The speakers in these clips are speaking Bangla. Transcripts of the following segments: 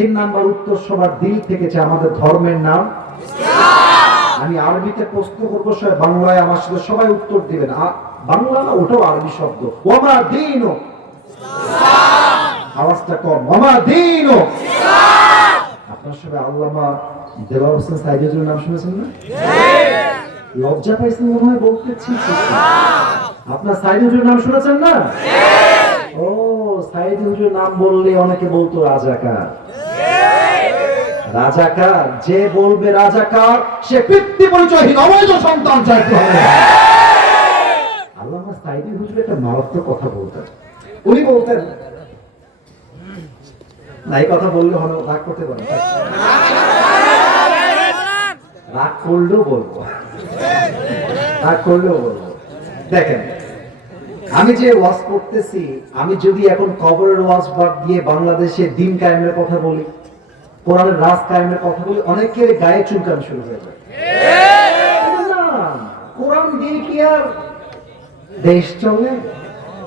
3 নাম্বার উত্তর সবার দিল থেকে যে আমাদের ধর্মের নাম। আমি আরবিতে প্রশ্ন করবো, সবাই বাংলায় আমার সাথে সবাই উত্তর দিবেন। বাংলা না, ওটাও আরবি শব্দ। ওমা দিন, আওয়াজটা কম, ওমা দিন। আপনার সবাই আল্লামা দেওয়ার হোসেন সাইদি হুজুরের নাম শুনেছেন না? লজ্জা পাইছেন মনে হয় বলতেছি। আপনার সাইদি হুজুরের নাম শুনেছেন না? ও, সাইদি হুজুরের নাম বললে অনেকে বলতো রাজাকার। রাজাকার যে বলবে রাজাকার, সে পিতৃ পরিচয়হীন অবৈধ সন্তান চাইতে হবে। আল্লামা সাইদি হুজুর একটা মারাত্মক কথা বলতেন। উনি বলতেন, না এই কথা বললে হলো রাগ করতে পারে, রাগ করলেও বলবো, রাগ করলেও বলবো। দেখেন, আমি যে ওয়াজ করতেছি, আমি যদি এখন কবরের ওয়াজ বাদ দিয়ে বাংলাদেশে দিন কায়েমের কথা বলি, কোরআনের রাজ কায়েমের কথা বলি, অনেকের গায়ে চুলকানি শুরু হয়ে যায়। কোরআন দিয়ে কি আর দেশ চলে?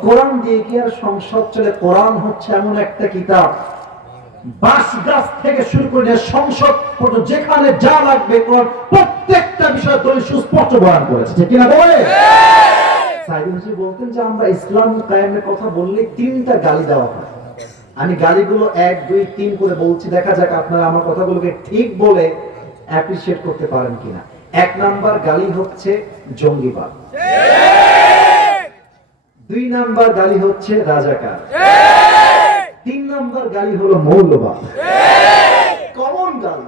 কোরআন দিয়ে কি আর সংসদ চলে? কোরআন হচ্ছে এমন একটা কিতাব, বাস গাছ থেকে শুরু করে সংসদ পর্যন্ত যেখানে যা লাগবে কোরআন প্রত্যেকটা বিষয় দলিল সুস্পষ্ট বয়ান করেছে, ঠিক কিনা বলে? সাইদি হুজুর বলতেন যে আমরা ইসলাম কায়েমের কথা বললে 3টা গালি দেওয়া হয়। আমি গালিগুলো 1, 2, 3 করে বলছি, দেখা যাক আপনারা আমার কথাগুলোকে ঠিক বলে অ্যাপ্রিশিয়েট করতে পারেন কিনা। 1 নাম্বার গালি হচ্ছে জঙ্গিবাদ, 2 নাম্বার গালি হচ্ছে রাজাকার, 3 নাম্বার গালি হলো মৌলবাদ। কমন গালি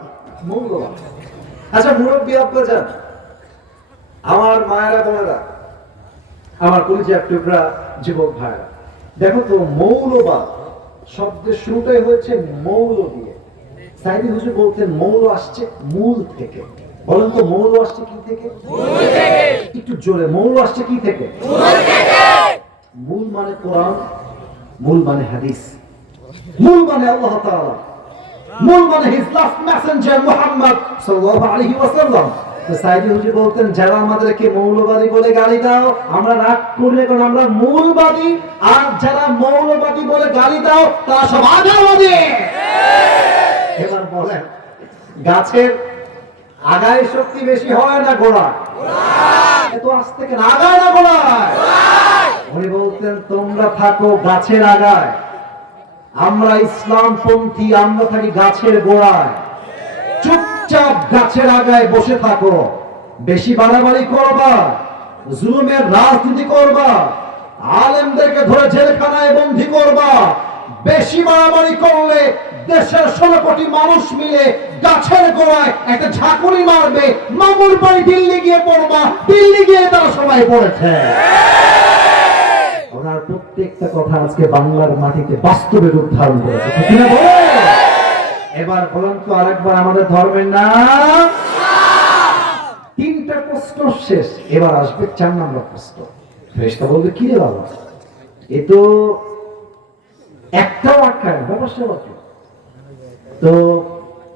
মৌলবাদ। আচ্ছা মুরব্বী আব্বাজান, আমার মায়েরা বোনেরা, আমার কলিজার টুকরা যুবক ভাইরা, দেখো তো মৌলবাদ শব্দের শুরুটাই হয়েছে মৌল দিয়ে। সাইদি হুজুর বলতেন মৌল আসছে মূল থেকে। বলেন তো মৌল আসছে কি থেকে? একটু জোরে, মৌল আসছে কি থেকে? মূল মানে কোরআন, মূল মানে হাদিস, মূল মানে আল্লাহ তাআলা, মূল মানে হিজ লাস্ট মেসেঞ্জার মুহাম্মদ সাল্লাল্লাহু আলাইহি ওয়াসাল্লাম। সাইদি হুজুর বলতেন, যারা আমাদেরকে মৌলবাদী বলে গালি দাও, আমরা রাগ করলে কারণ আমরা মূলবাদী, আর যারা মৌলবাদী বলে গালি দাও তারা সব আগাবাদী। এবার বলেন, গাছের আগায় শক্তি বেশি হয় না গোড়া? এত আস্তে কেন আগায় না গোড়ায়? উনি বলতেন, তোমরা থাকো গাছের আগায়, আমরা ইসলামপন্থী, আমরা থাকি গাছের গোড়ায়। চুপচাপ গাছের আগায় বসে থাকো, বেশি বাড়াবাড়ি করবা, জুলুমের রাজনীতি করবা, আলেমদেরকে ধরে জেলখানায় বন্দী করবা, বেশি বাড়াবাড়ি করলে দেশের 16 কোটি মানুষ মিলে গাছের গোড়ায় একটা ঝাঁকুনি মারবে, মামুর বাড়ি দিল্লি গিয়ে পড়বা, দিল্লি গিয়ে তারা সবাই পড়েছে। ওনার প্রত্যেকটা কথা আজকে বাংলার মাটিতে বাস্তবে রূপ ধারণ করেছে, ঠিক না বলে? এবার বলেন তো আরেকবার আমাদের ধর্মের নাম। 3টা প্রশ্ন শেষ, এবার আসবে 4 নম্বর প্রশ্ন। ফেরেশতা বলবে, কি রে বাবা, এ তো একটাও আটকায় না, ব্যাপার সেবা কি? তো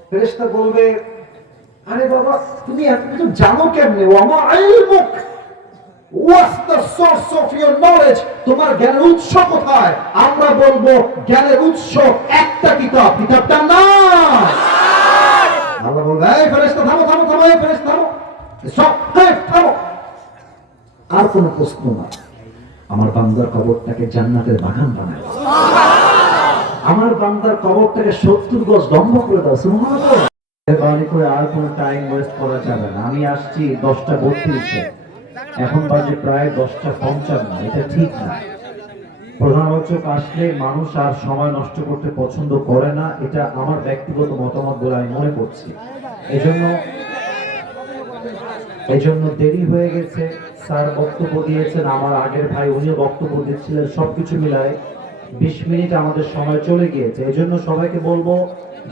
ফেরেশতা বলবে, আরে বাবা তুমি এত কিছু জানো কেমনে? ওয়ামা ইলমুক, what's the source of your knowledge? তোমার জ্ঞানের উৎস কোথায়? আমরা বলবো জ্ঞানের উৎস একটা কিতাব, কিতাবটার নাম। আল্লাহ বলবে, এই ফেরেশতা থামো থামো থামো, এই ফেরেশতা থামো, সব থামো, আর কোন প্রশ্ন না। আমার বান্দার কবরটাকে জান্নাতের বাগান বানায়, আমার বান্দার কবরটাকে 70 গজ লম্বা করে দাও। সুবহানাল্লাহ। এবারে করে আর কোন টাইম ওয়েস্ট করা যাবে না। আমি আসছি 10:32-এ, এখন বাজে প্রায় 10:55। এটা ঠিক না। প্রধান আলোচক আসলে মানুষ আর সময় নষ্ট করতে পছন্দ করে না, এটা আমার ব্যক্তিগত মতামত বলে আমি মনে করছি। এজন্য দেরি হয়ে গেছে। স্যার বক্তব্য দিয়েছেন, আমার আগের ভাই উনিও বক্তব্য দিচ্ছিলেন, সবকিছু মিলায় 20 মিনিট আমাদের সময় চলে গিয়েছে। এজন্য সবাইকে বলবো,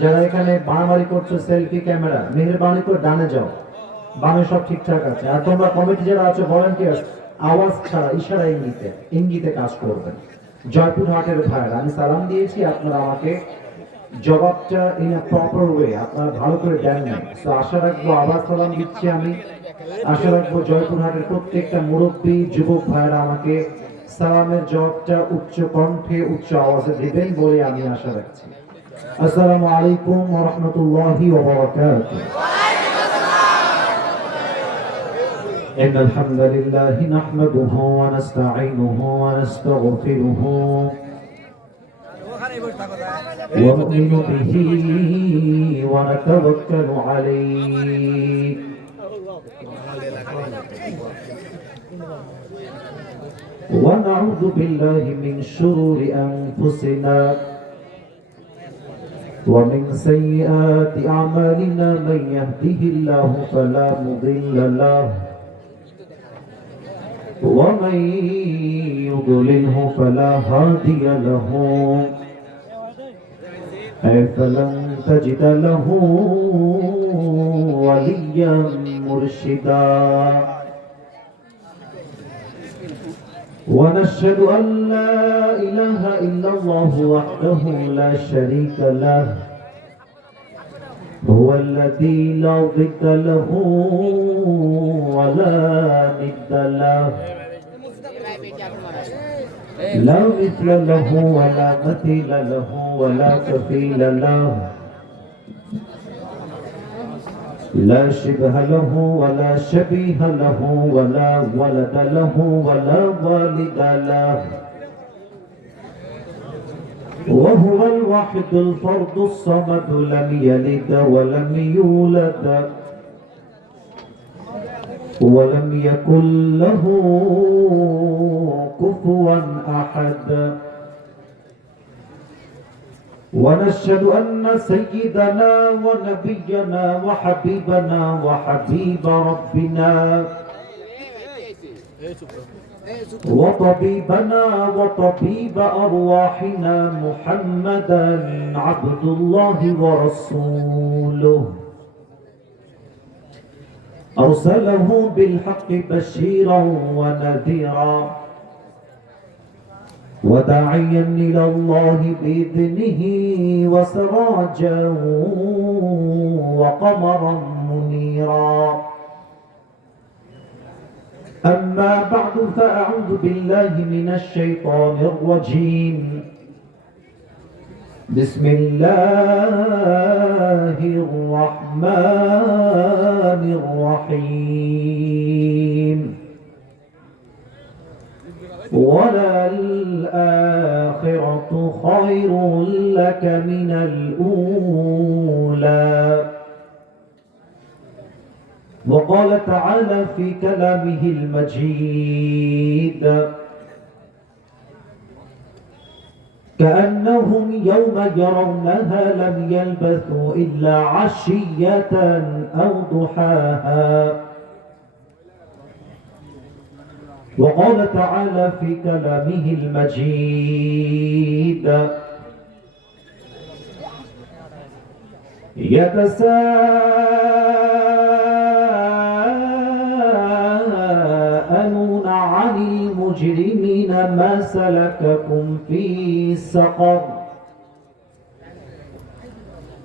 যারা এখানে বাড়াবাড়ি করছো সেলফি ক্যামেরা, মেহেরবানি করে ডানে যাও, বামে সব ঠিকঠাক আছে। আর তোমরা কমিটি যারা আছো ভলান্টিয়ার্স, আওয়াজ ছাড়া ইশারা ইঙ্গিতে ইঙ্গিতে কাজ করবেন। জয়পুরহাটের ভাইরা, আমি সালাম দিয়েছি, আপনারা আমাকে জবাবটা ইন আ প্রপার ওয়ে আপনারা ভালো করে দেন নাই। তো আশা রাখবো, আবার সালাম দিচ্ছি আমি, আশা রাখবো জয়পুরহাটের প্রত্যেকটা মুরব্বী যুবক ভাইরা আমাকে সালামের জবাবটা উচ্চ কণ্ঠে উচ্চ আওয়াজে দিবেন বলে আমি আশা রাখছি। السلام عليكم ورحمة الله وبركاته. إن الحمد لله نحمده ونستعينه ونستغفره ونؤمن به ونتوكل عليه ونعوذ بالله من شرور أنفسنا ومن سيئات أعمالنا من يهده الله فلا مضل له ومن يضلله فلا هادي له فلن تجد له وليا مرشدا ونشهد أن لا إله إلا الله وحده لا شريك له هو الذي لا ضد له ولا ند له لا مثل له ولا مثيل له ولا كفيل له لا شبه له ولا شبيه له ولا ولد له ولا والد له وهو الواحد الفرد الصمد لم يلد ولم يولد ولم يكن له كفوا أحد ونشهد أن سيدنا ونبينا وحبيبنا وحبيب ربنا وطبيبنا وطبيب أرواحنا محمدا عبد الله ورسوله أرسله بالحق بشيرا ونذيرا وداعيا إلى الله بإذنه وسراجا وقمرا منيرا أما بعد فأعوذ بالله من الشيطان الرجيم بسم الله الرحمن الرحيم وللآخرة خير لك من الأولى وقال تعالى في كلامه المجيد كأنهم يوم يرونها لم يلبثوا إلا عشية أو ضحاها وقال تعالى في كلامه المجيد يتساءلون عن المجرمين ما سلككم في سقر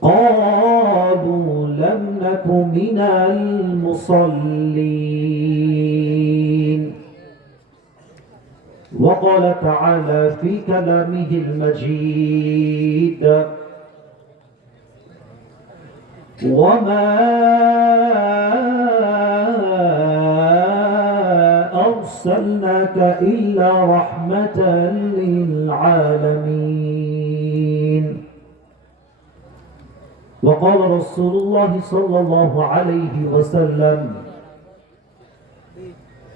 قالوا لم نك من المصلين وقال تعالى في كلامه المجيد وما أرسلناك إلا رحمة للعالمين وقال رسول الله صلى الله عليه وسلم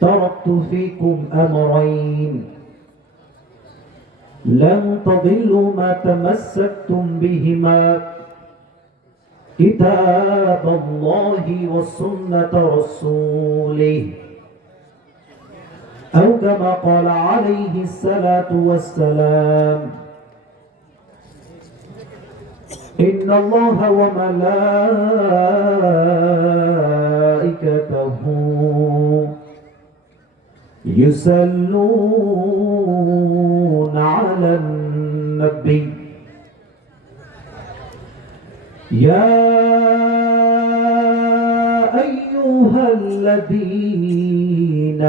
تركت فيكم أمرين لن تضلوا ما تمسكتم بهما كتاب الله وسنة رسوله أو كما قال عليه الصلاة والسلام إن الله وملائكته يصلون على النبي يا أيها الذين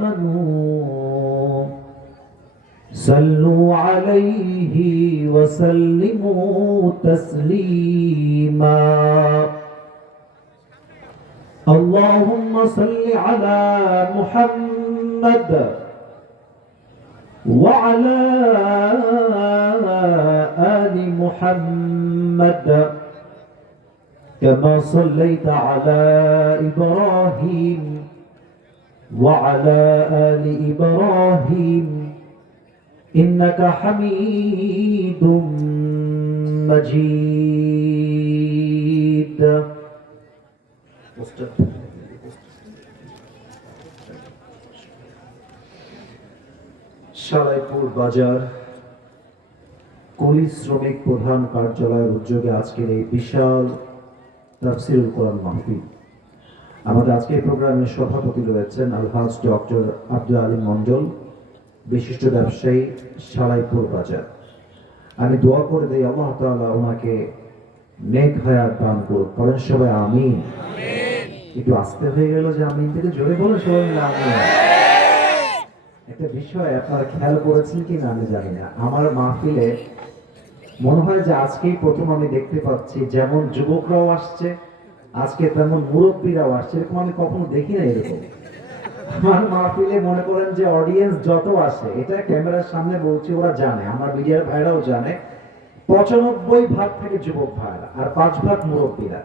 آمنوا صلوا عليه وسلموا تسليما اللهم صل على محمد وعلى آل محمد كما صليت على إبراهيم وعلى آل إبراهيم إنك حميد مجيد সারাইপুর বাজার কুলি শ্রমিক প্রধান কার্যালয়ের উদ্যোগে আজকের এই বিশাল তাফসীরুল কোরআন মাহফিল। আমাদের আজকের প্রোগ্রামের সভাপতি রয়েছেন আলহাজ ডক্টর আব্দুল আলী মন্ডল, বিশিষ্ট ব্যবসায়ী, সারাইপুর বাজার। আমি দোয়া করে দেই আল্লাহ তাআলা ওনাকে নেক হায়াত দান করুন। বলেন সবাই আমিন। একটু আস্তে হয়ে গেল যে আমিন থেকে জোরে বলে সবাই মিলে আমিন। একটা বিষয় আপনারা খেয়াল করেছেন কি না আমি জানি না, আমার মাহফিলে মনে হয় যে আজকেই প্রথম আমি দেখতে পাচ্ছি যেমন যুবকরাও আসছে আজকে তেমন মুরব্বীরাও আসছে, এরকম আমি কখনো দেখি না। এরকম আমার মাহফিলে মনে করেন যে অডিয়েন্স যত আসে, এটা ক্যামেরার সামনে বলছি, ওরা জানে, আমার মিডিয়ার ভাইরাও জানে, 95% থেকে যুবক ভাইরা আর 5% মুরব্বীরা।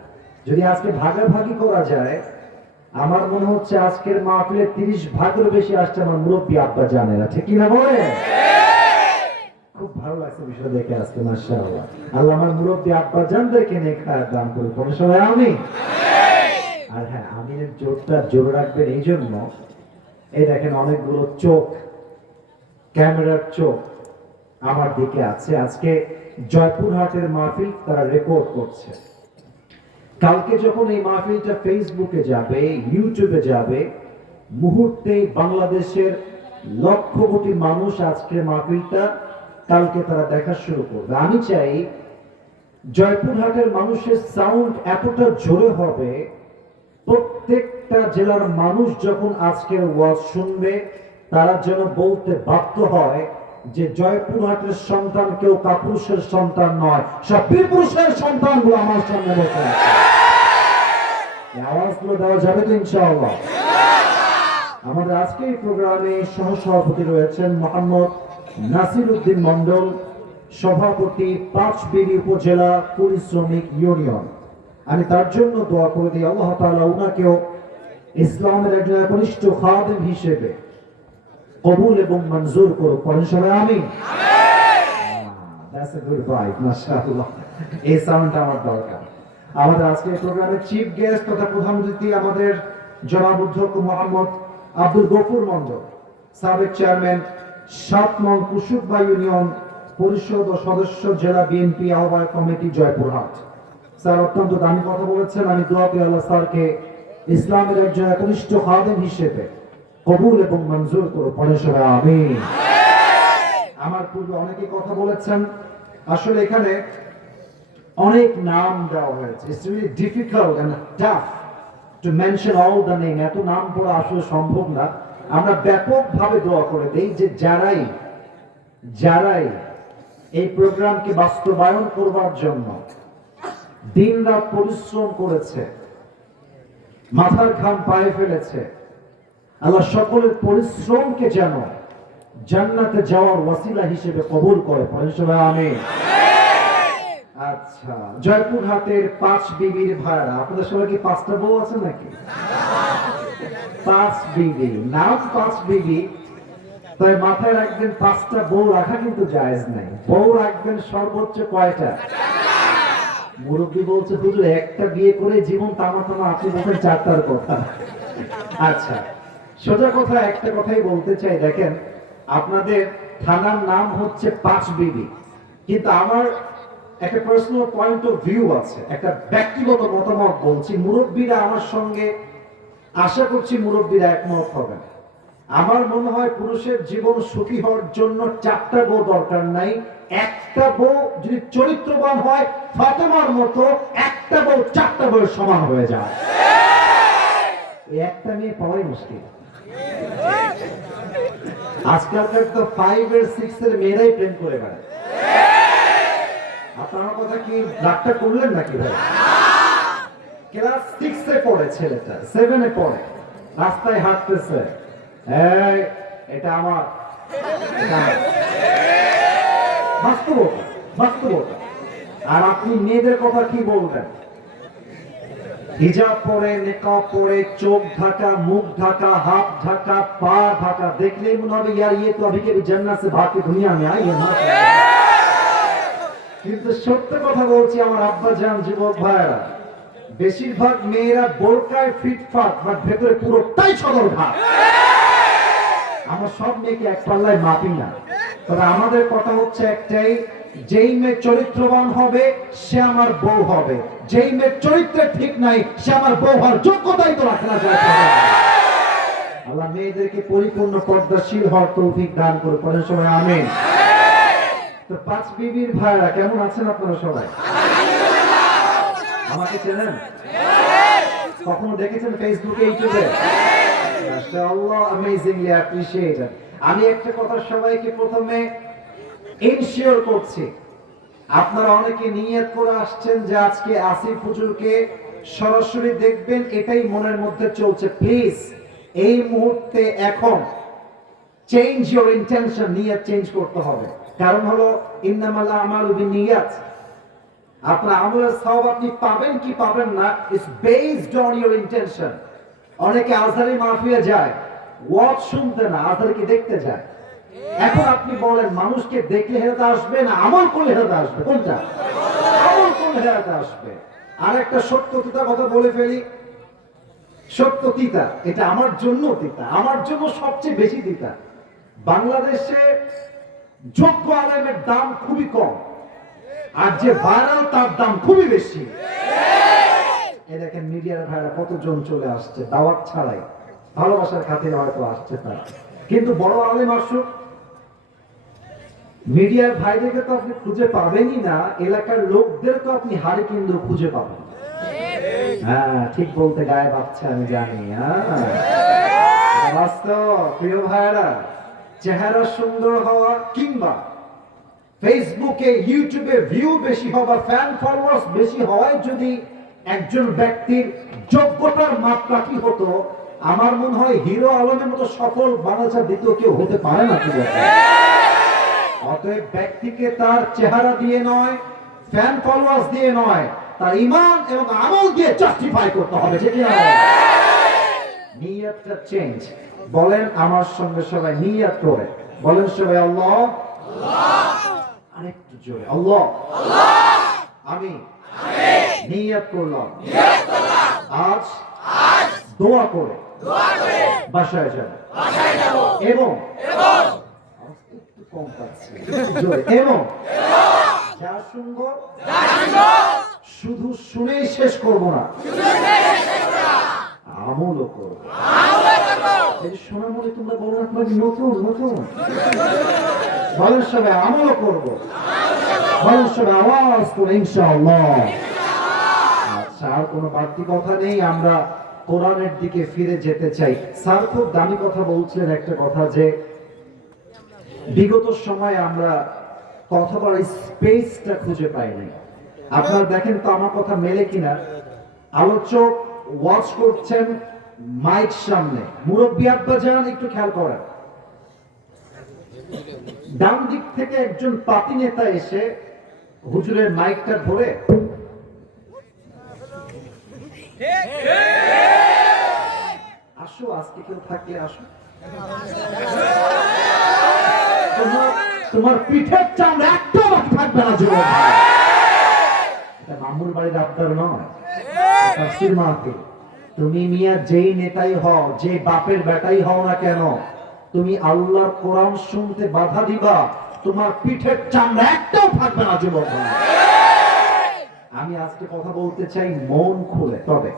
যদি আজকে ভাগাভাগি করা যায়, আমার মনে হচ্ছে আজকের মাহফিলে 30% বেশি আসছে আমার মুরব্বী আব্বা জানেরা, ঠিক কিনা বলেন? খুব ভালো লাগছে বিষয় দেখে আজকে, মাশাআল্লাহ। আল্লাহ আমার মুরব্বী আব্বা জানদেরকে নেক হায়াত দান করুন। কোন সবাই আমিন। আর হ্যাঁ, আমিনের জোরটা জোরে রাখবেন এই জন্য, এই দেখেন অনেকগুলো চোখ, ক্যামেরার চোখ আমার দিকে আছে। আজকে জয়পুরহাটের মাহফিল তারা রেকর্ড করছে। কালকে যখন এই মাহফিলটা ফেসবুকে যাবে, ইউটিউবে যাবে, মুহূর্তে বাংলাদেশের লক্ষ কোটি মানুষ আজকে মাহফিলটা কালকে তারা দেখা শুরু করবে। আমি চাই জয়পুরহাটের মানুষের সাউন্ড এতটা জোরে হবে, প্রত্যেকটা জেলার মানুষ যখন আজকের ওয়াজ শুনবে তারা যেন বলতে বাধ্য হয় যে জয়পুরহাটের সন্তান কেউ কাপুরুষের সন্তান নয়, সব বীর পুরুষের সন্তানগুলো আমার সামনে বসে আছে। আওয়াজগুলো দেওয়া যাবে তো ইনশাআল্লাহ? আমাদের আজকে এই প্রোগ্রামে সহসভাপতি রয়েছেন মোহাম্মদ নাসির উদ্দিন মন্ডল, সভাপতি 5 বিবি উপজেলা কুলি শ্রমিক ইউনিয়ন। আমি তার জন্য দোয়া করে দিই আল্লাহ তাআলা উনাকেও ইসলামের একজন একনিষ্ঠ খাদেম হিসেবে কবুল এবং মঞ্জুর করুক। পড়েন সবাই আমিন। দ্যাটস আ গুড ভাইব, মাশাআল্লাহ। এই সাউন্ডটা আমার দরকার। আমাদের আজকের প্রোগ্রামের চিফ গেস্ট তথা প্রধান অতিথি আমাদের জনাব অধ্যক্ষ মোহাম্মদ আব্দুল গফুর মন্ডল, সাবেক চেয়ারম্যান 7 নং কুশুকবা ইউনিয়ন পরিষদ ও সদস্য, জেলা বিএনপি আহ্বায়ক কমিটি, জয়পুরহাট। স্যার অত্যন্ত দামি কথা বলেছেন। আমি দোয়া করি আল্লাহ স্যারকে ইসলামের একজন একনিষ্ঠ খাদেম হিসেবে কবুল এবং মঞ্জুর করুন। পড়ে সবাই আমিন। আমার পূর্বে অনেকে কথা বলেছেন, আসলে এখানে অনেক নাম দেওয়া হয়েছে। It's really difficult and tough to mention all the name. এত নাম পড়া আসলে সম্ভব না। আমরা ব্যাপকভাবে দোয়া করে দেই যে যারাই এই প্রোগ্রামকে বাস্তবায়ন করবার জন্য দিনরাত পরিশ্রম করেছে, মাথার ঘাম পায়ে ফেলেছে, আল্লাহ সকলের পরিশ্রমকে যেন জান্নাতে যাওয়ার ওয়াসিলা হিসেবে কবুল করে। সবাই আমিন। আচ্ছা, জয়পুরহাটের 5 বিবির ভাইরা, আপনাদের সবাই কি 5টা বউ আছে নাকি? 5 বিবি, নাম 5 বিবি, তাই মাথায় রাখবেন 5টা বউ রাখা কিন্তু জায়েজ নাই। বউ রাখবেন সর্বোচ্চ কয়টা? মুরব্বী বলছে হুজুর একটা বিয়ে করে জীবন তামা, আপনি বলছেন 4টার কথা। আচ্ছা, সোজা কথা একটা কথাই বলতে চাই, দেখেন আপনাদের থানার নাম হচ্ছে 5 বিবি, কিন্তু আমার একটা পার্সোনাল পয়েন্ট অফ ভিউ আছে, একটা ব্যক্তিগত মতামত বলছি। মুরব্বীরা আমার সঙ্গে, আশা করছি মুরব্বীরা একমত হবেন। আমার মনে হয় পুরুষের জীবন সুখী হওয়ার জন্য 4টা বউ দরকার নাই। একটা বউ যদি চরিত্রবান হয় ফাতেমার মতো, একটা বউ 4টা বউয়ের সমান হয়ে যায়। একটা মেয়ে পাওয়াই মুশকিল। আজকালকার তো 5 আর 6 এর মেয়েরাই প্রেম করে বেড়ায়। আপনার কথা কি রাগটা করলেন নাকি ভাই? ক্লাস 6 এ পড়ে ছেলেটা, 7 এ পড়ে, রাস্তায় হাঁটতেছে, এই এটা আমার, বাস্তবতা বাস্তবতা। আর আপনি মেয়েদের কথা কি বলবেন? হিজাব পরে, নিকাব পরে, চোখ ঢাকা, মুখ ঢাকা, হাত ঢাকা, পা ঢাকা, দেখলেই মনে হবে ইয়ার ইয়ে তো अभी कभी जन्नत से भाग के दुनिया में आई है ना। কিন্তু সত্য কথা বলছি আমার আব্বা জান, যুবক ভাইরা, বেশিরভাগ মেয়েরা বোরকায় ফিটফাট, বাট ভেতরে পুরোটাই সদরঘাট। আমরা সব মেয়েকে এক পাল্লায় মাপি না, তবে আমাদের কথা হচ্ছে একটাই, যেই মেয়ে চরিত্রবান হবে সে আমার বউ হবে, যেই মেয়ের চরিত্র ঠিক নাই সে আমার বউ হওয়ার যোগ্যতাই তো রাখে না। আল্লাহ মেয়েদেরকে পরিপূর্ণ পর্দাশীল হওয়ার তৌফিক দান করে, পড়েন সবাই আমিন। তো পাঁচ বিবির ভাইরা কেমন আছেন আপনারা সবাই? আমাকে চেনেন? কখনো দেখেছেন ফেসবুকে, ইউটিউবে? মাশাআল্লাহ, অ্যামেজিংলি অ্যাপ্রিশিয়েটেড। আমি একটা কথা সবাইকে প্রথমে ইনশিওর করছি, আপনারা অনেকে নিয়ত করে আসছেন যে আজকে আসিফ হুজুরকে সরাসরি দেখবেন, এটাই মনের মধ্যে চলছে। প্লিজ এই মুহূর্তে এখন চেঞ্জ ইওর ইন্টেনশন, নিয়ত চেঞ্জ করতে হবে। কারণ হলো ইন্নামাল আমালু বিন্নিয়াত, আপনার আমলের সওয়াব আপনি পাবেন কি পাবেন না, it's based on your intention. অনেকে আজহারি মাহফিলে যায় ওয়াজ শুনতে না, আজহারকে দেখতে যায়। এখন আপনি বলেন মানুষকে দেখলে হেদায়েত আসবে না আমল করলে হেদায়েত আসবে? কোনটা? আমল করলে হেদায়েত আসবে। আর একটা সত্য তিতা কথা বলে ফেলি, সত্য তিতা, এটা আমার জন্য তিতা, আমার জন্য সবচেয়ে বেশি তিতা। বাংলাদেশে যোগ্য আলেমের দাম খুবই কম, আর যে ভাইরাল তার দাম খুবই বেশি। এই দেখেন মিডিয়ার ভাইরা কতজন চলে আসছে দাওয়াত ছাড়াই, ভালোবাসার খাতিরে হয়তো আসছে তারা, কিন্তু বড় আলেম আসুক, মিডিয়ার ভাইদেরকে তো আপনি খুঁজে পাবেনই না, এলাকার লোকদেরকে আপনি হাড়ি কিন্তু খুঁজে পাবেন। হ্যাঁ ঠিক বলতে গায়ে বাচ্চা, আমি জানি। বাস্তব প্রিয় ভাইরা, চেহারা সুন্দর হওয়া কিংবা ফেসবুকে ইউটিউবে ভিউ বেশি হওয়া, ফ্যান ফলোয়ার্স বেশি হওয়ায় যদি একজন ব্যক্তির যোগ্যতার মাপকাঠি হতো, আমার মনে হয় হিরো আলমের মতো সফল বাংলাদেশের দ্বিতীয় কেউ হতে পারে না। অতএব ব্যক্তিকে তার চেহারা দিয়ে নয়, ফ্যান ফলোয়ার্স দিয়ে নয়, তার ঈমান এবং আমল দিয়ে জাস্টিফাই করতে হবে। নিয়তটা চেঞ্জ। বলেন আমার সঙ্গে সবাই নিয়ত করে, বলেন সবাই আল্লাহ, আরেকটু জোরে আল্লাহ, আমি নিয়ত করলাম আজ দোয়া করে বাসায় যাব, এবং এবং যা শুনবো শুধু শুনেই শেষ করব না, আমলও করব। শোনার মনে তোমরা বলো না নতুন নতুন, বলেন সবাই আমলও করব, বলেন সবাই আওয়াজ করে ইনশাআল্লাহ। আচ্ছা, আর কোনো বাড়তি কথা নেই, আমরা কোরআনের দিকে ফিরে যেতে চাই। স্যার খুব দামি কথা বলছিলেন, একটা কথা যে বিগত সময়ে আমরা কথা বলার স্পেসটা খুঁজে পাই নাই। আপনারা দেখেন তো আমার কথা মেলে কিনা, আলোচক ওয়াচ করছেন মাইক সামনে, মুরব্বী আব্বা যান একটু খেয়াল করেন, ডান দিক থেকে একজন পাতি নেতা এসে হুজুরের মাইকটা ধরে আসো, আজকে কেউ থাকলে আসো, তোমার পিঠের চামড়া একটা বাকি থাকবে না জীবন। এটা মামুর বাড়ির আবদার নয়, তাফসীর মাহফিল। তুমি মিয়া যেই নেতাই হও, যে বাপের বেটাই হও না কেন, তুমি আল্লাহর কোরআন শুনতে বাধা দিবা, তোমার পিঠের চামড়া একটাও থাকবে না জীবন। আমি আজকে কথা বলতে চাই মন খুলে। তবে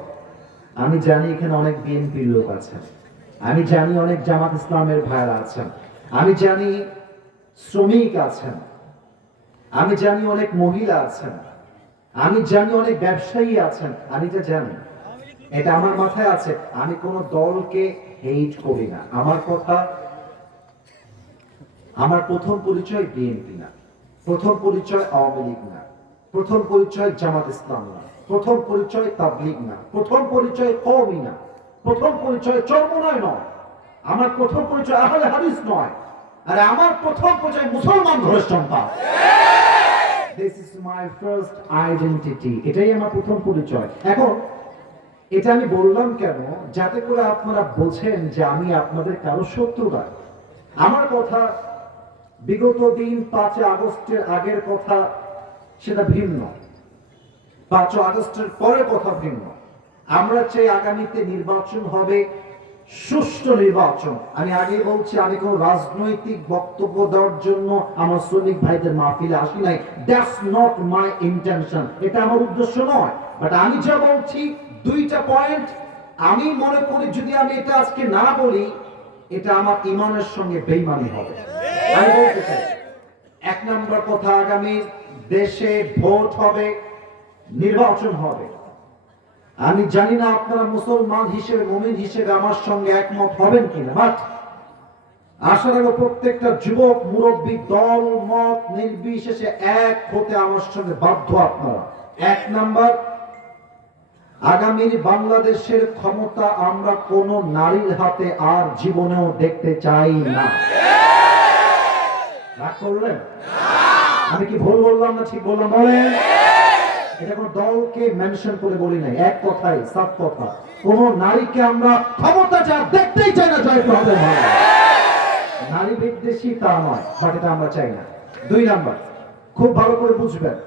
আমি জানি এখানে অনেক বিএনপির লোক আছেন, আমি জানি অনেক জামাত ইসলামের ভাইরা আছেন, আমি জানি শ্রমিক আছেন, আমি জানি অনেক মহিলা আছেন, আমি জানি অনেক ব্যবসায়ী আছেন, আমি যা জানি এটা আমার মাথায় আছে। আমি কোন দলকে হেট করি না, আমার কথা, আমার প্রথম পরিচয় বিএনপি না, প্রথম পরিচয় আওয়ামী লীগ না, প্রথম পরিচয় জামাত ইসলাম না, প্রথম পরিচয় তাবলীগ না, প্রথম পরিচয় কওমি না, প্রথম পরিচয় চরমনায় নয়, আমার প্রথম পরিচয় আহলে হাদিস নয়, আর আমার প্রথম পরিচয় মুসলমান ঘরের সন্তান। This is my first identity. এটাই আমার প্রথম পরিচয়। এখন এটা আমি বললাম কেন, যাতে করে আপনারা বোঝেন যে আমি আপনাদের কারো শত্রু না। আমার কথা বিগত দিন 5 আগস্টের আগের কথা সেটা ভিন্ন, 5 আগস্টের পরের কথা ভিন্ন। আমরা চাই আগামীতে নির্বাচন হবে সুষ্ঠু নির্বাচন। আমি আগে বলছি, আমি কোন রাজনৈতিক বক্তব্য দেওয়ার জন্য আমার শ্রমিক ভাইদের মাহফিলে আসি নাই। দ্যাটস নট মাই ইন্টেনশন, এটা আমার উদ্দেশ্য নয়। বাট আমি যা বলছি, 2টা পয়েন্ট আমি মনে করি যদি আমি এটা আজকে না বলি, এটা আমার ঈমানের সঙ্গে বেঈমানি হবে। আমি বলতে চাই, 1 নম্বর কথা, আগামী দেশে ভোট হবে, নির্বাচন হবে। আমি জানি না আপনারা মুসলমান হিসেবে, মুমিন হিসেবে আমার সঙ্গে একমত হবেন কিনা, বাট আশা রাখবো প্রত্যেকটা যুবক মুরব্বী দল মত নির্বিশেষে এক হতে আমার সঙ্গে বাধ্য আপনারা। 1 নাম্বার, আগামীর বাংলাদেশের ক্ষমতা আমরা কোন নারীর হাতে আর জীবনেও দেখতে চাই না। রাগ করলেন? আমি কি ভুল বললাম না ঠিক বললাম? বলেন। এটা কোন দলকে মেনশন করে বলি নাই, এক কথাই সব কথা। কোন নারীকে আমরা ক্ষমতা যা দেখতেই চাই না, জয় হবে নারী বিদ্বেষী তা নয়, বাট এটা আমরা চাই না। 2 নাম্বার, খুব ভালো করে বুঝবেন,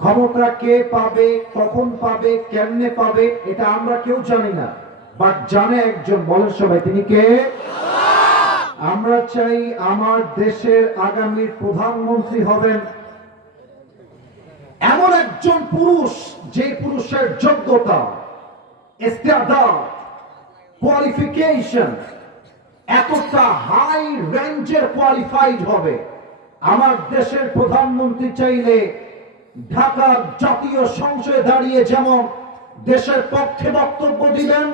ক্ষমতা কে পাবে, কখন পাবে, কেমনে পাবে, এটা আমরা কেউ জানি না, বাট জানে একজন। বলেন সবাই, তিনি কে? আমরা চাই আমার দেশের আগামী প্রধানমন্ত্রী হবেন এমন একজন পুরুষ, যে পুরুষের যোগ্যতা, ইস্তেদাদ, কোয়ালিফিকেশন এতটা হাই রেঞ্জের কোয়ালিফাইড হবে। আমার দেশের প্রধানমন্ত্রী চাইলে ঢাকার জাতীয় সংসদে দাঁড়িয়ে যেমন দেশের পক্ষে বক্তব্য দিবেন,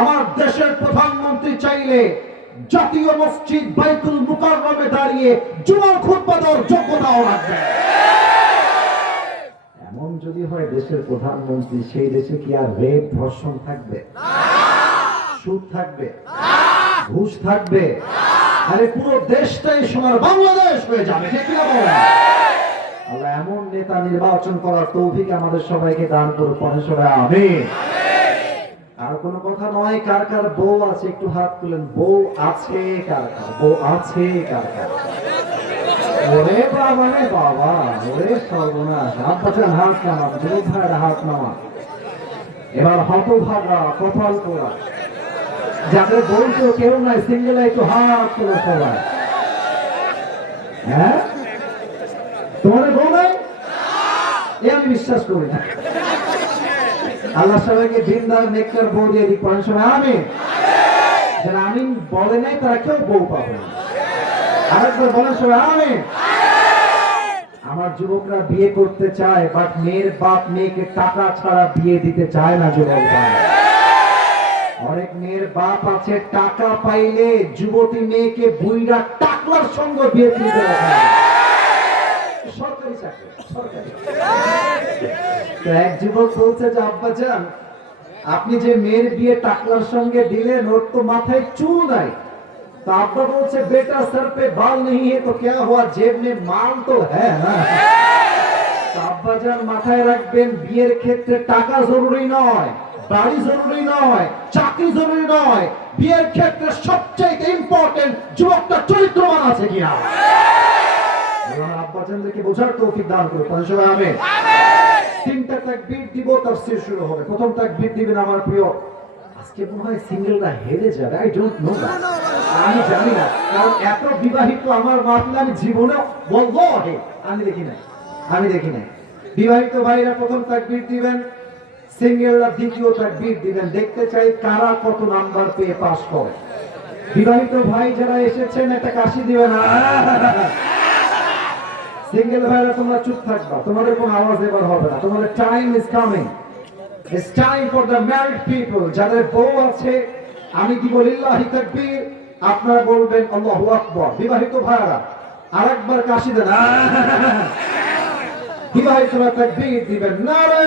আমার দেশের প্রধানমন্ত্রী চাইলে জাতীয় মসজিদ বাইতুল মুকাররমে দাঁড়িয়ে জুমার খুতবা দেওয়ার যোগ্যতাও রাখবেন। এমন যদি হয় দেশের প্রধানমন্ত্রী, সেই দেশে কি আর রেপ ধর্ষণ থাকবে? সুদ থাকবে? ঘুষ থাকবে? আরে পুরো দেশটাই সোনার বাংলাদেশ হয়ে যাবে, ঠিক না বলেন? আল্লাহ এমন নেতা নির্বাচন করার তৌফিক আমাদের সবাইকে দান করুন, পরে সবাই আমিন। আর কোনো কথা নয়, কার কার বউ আছে একটু হাত তুলেন। বউ আছে কার কার? বউ আছে কার কার? ওরে বাবা রে বাবা, ওরে সর্বনাশ। হাত পাচ্ছেন, হাত নামা, যুবক ভাইয়ের হাত নামা। এবার হতভাগা, কপাল পোড়া যাদের বউ তো কেউ নাই, সিঙ্গেল একটু হাত তোলা সবাই। হ্যাঁ, তোমাদের বউ নাই? এ আমি বিশ্বাস করি না। আল্লাহ সবাইকে দিনদার নেককার বউ দিয়ে দিক, পড়েন সবাই আমিন। যারা আমিন বলে নাই তারা কেউ বউ পাবে না। আরেকবার বলেন সবাই আমিন। আমার যুবকরা বিয়ে করতে চায়, বাট মেয়ের বাপ মেয়েকে টাকা ছাড়া বিয়ে দিতে চায় না। যুবক ভাই, অনেক মেয়ের বাপ আছে, টাকা পাইলে যুবতী মেয়েকে বুইড়া টাকলার সঙ্গে বিয়ে দিতে হয়। সরকারি চাকরি, সরকারি। এক যুবক বলছে যে আব্বাজান, আপনি যে মেয়ের বিয়ে টাকলার সঙ্গে দিলেন, ওর তো মাথায় চুল নাই। तो आपका बोल से बेटा सर पे बाल नहीं है तो क्या हुआ, जेब में माल तो है ना। तो আব্বাজান মাথায় রাখবেন, বিয়ের ক্ষেত্রে টাকা জরুরি নয়, বাড়ি জরুরি নয়, চাকরি জরুরি নয়। বিয়ের ক্ষেত্রে সবচেয়ে ইম্পর্টেন্ট যুবকটা চরিত্রবান আছে কিনা। আব্বাজানদেরকে বোঝার তৌফিক দান করুন, সবাই আমিন। 3টা তাকবীর দিব, তাফসীর শুরু হবে। প্রথম তাকবীর দিবেন আমার প্রিয়, আজকে মনে হয় সিঙ্গেলরা হেরে যাবে, আই ডোন্ট নো দ্যাট, আমি জানি না, কারণ এত বিবাহিত আমার মাহফিলে আমি জীবনে বলবো আমি দেখি নাই, আমি দেখি নাই। বিবাহিত ভাইরা প্রথম তাকবীর দিবেন, সিঙ্গেলরা দ্বিতীয় তাকবীর দিবেন। দেখতে চাই কারা কত নাম্বার পেয়ে পাস করে। বিবাহিত ভাই যারা এসেছেন একটা কাশি দিবেন। সিঙ্গেল ভাইরা তোমরা চুপ থাকবা, তোমাদের কোনো আওয়াজ এবার হবে না, তোমাদের time is coming. It's time for the married people. যাদের বউ আছে আমি দিব লিল্লাহি তাকবীর, আপনারা বলবেন আল্লাহু আকবার। বিবাহিত ভাইরা আরেকবার কাশি দেন। বিবাহিতরা তাকবীর দিবেন, নারে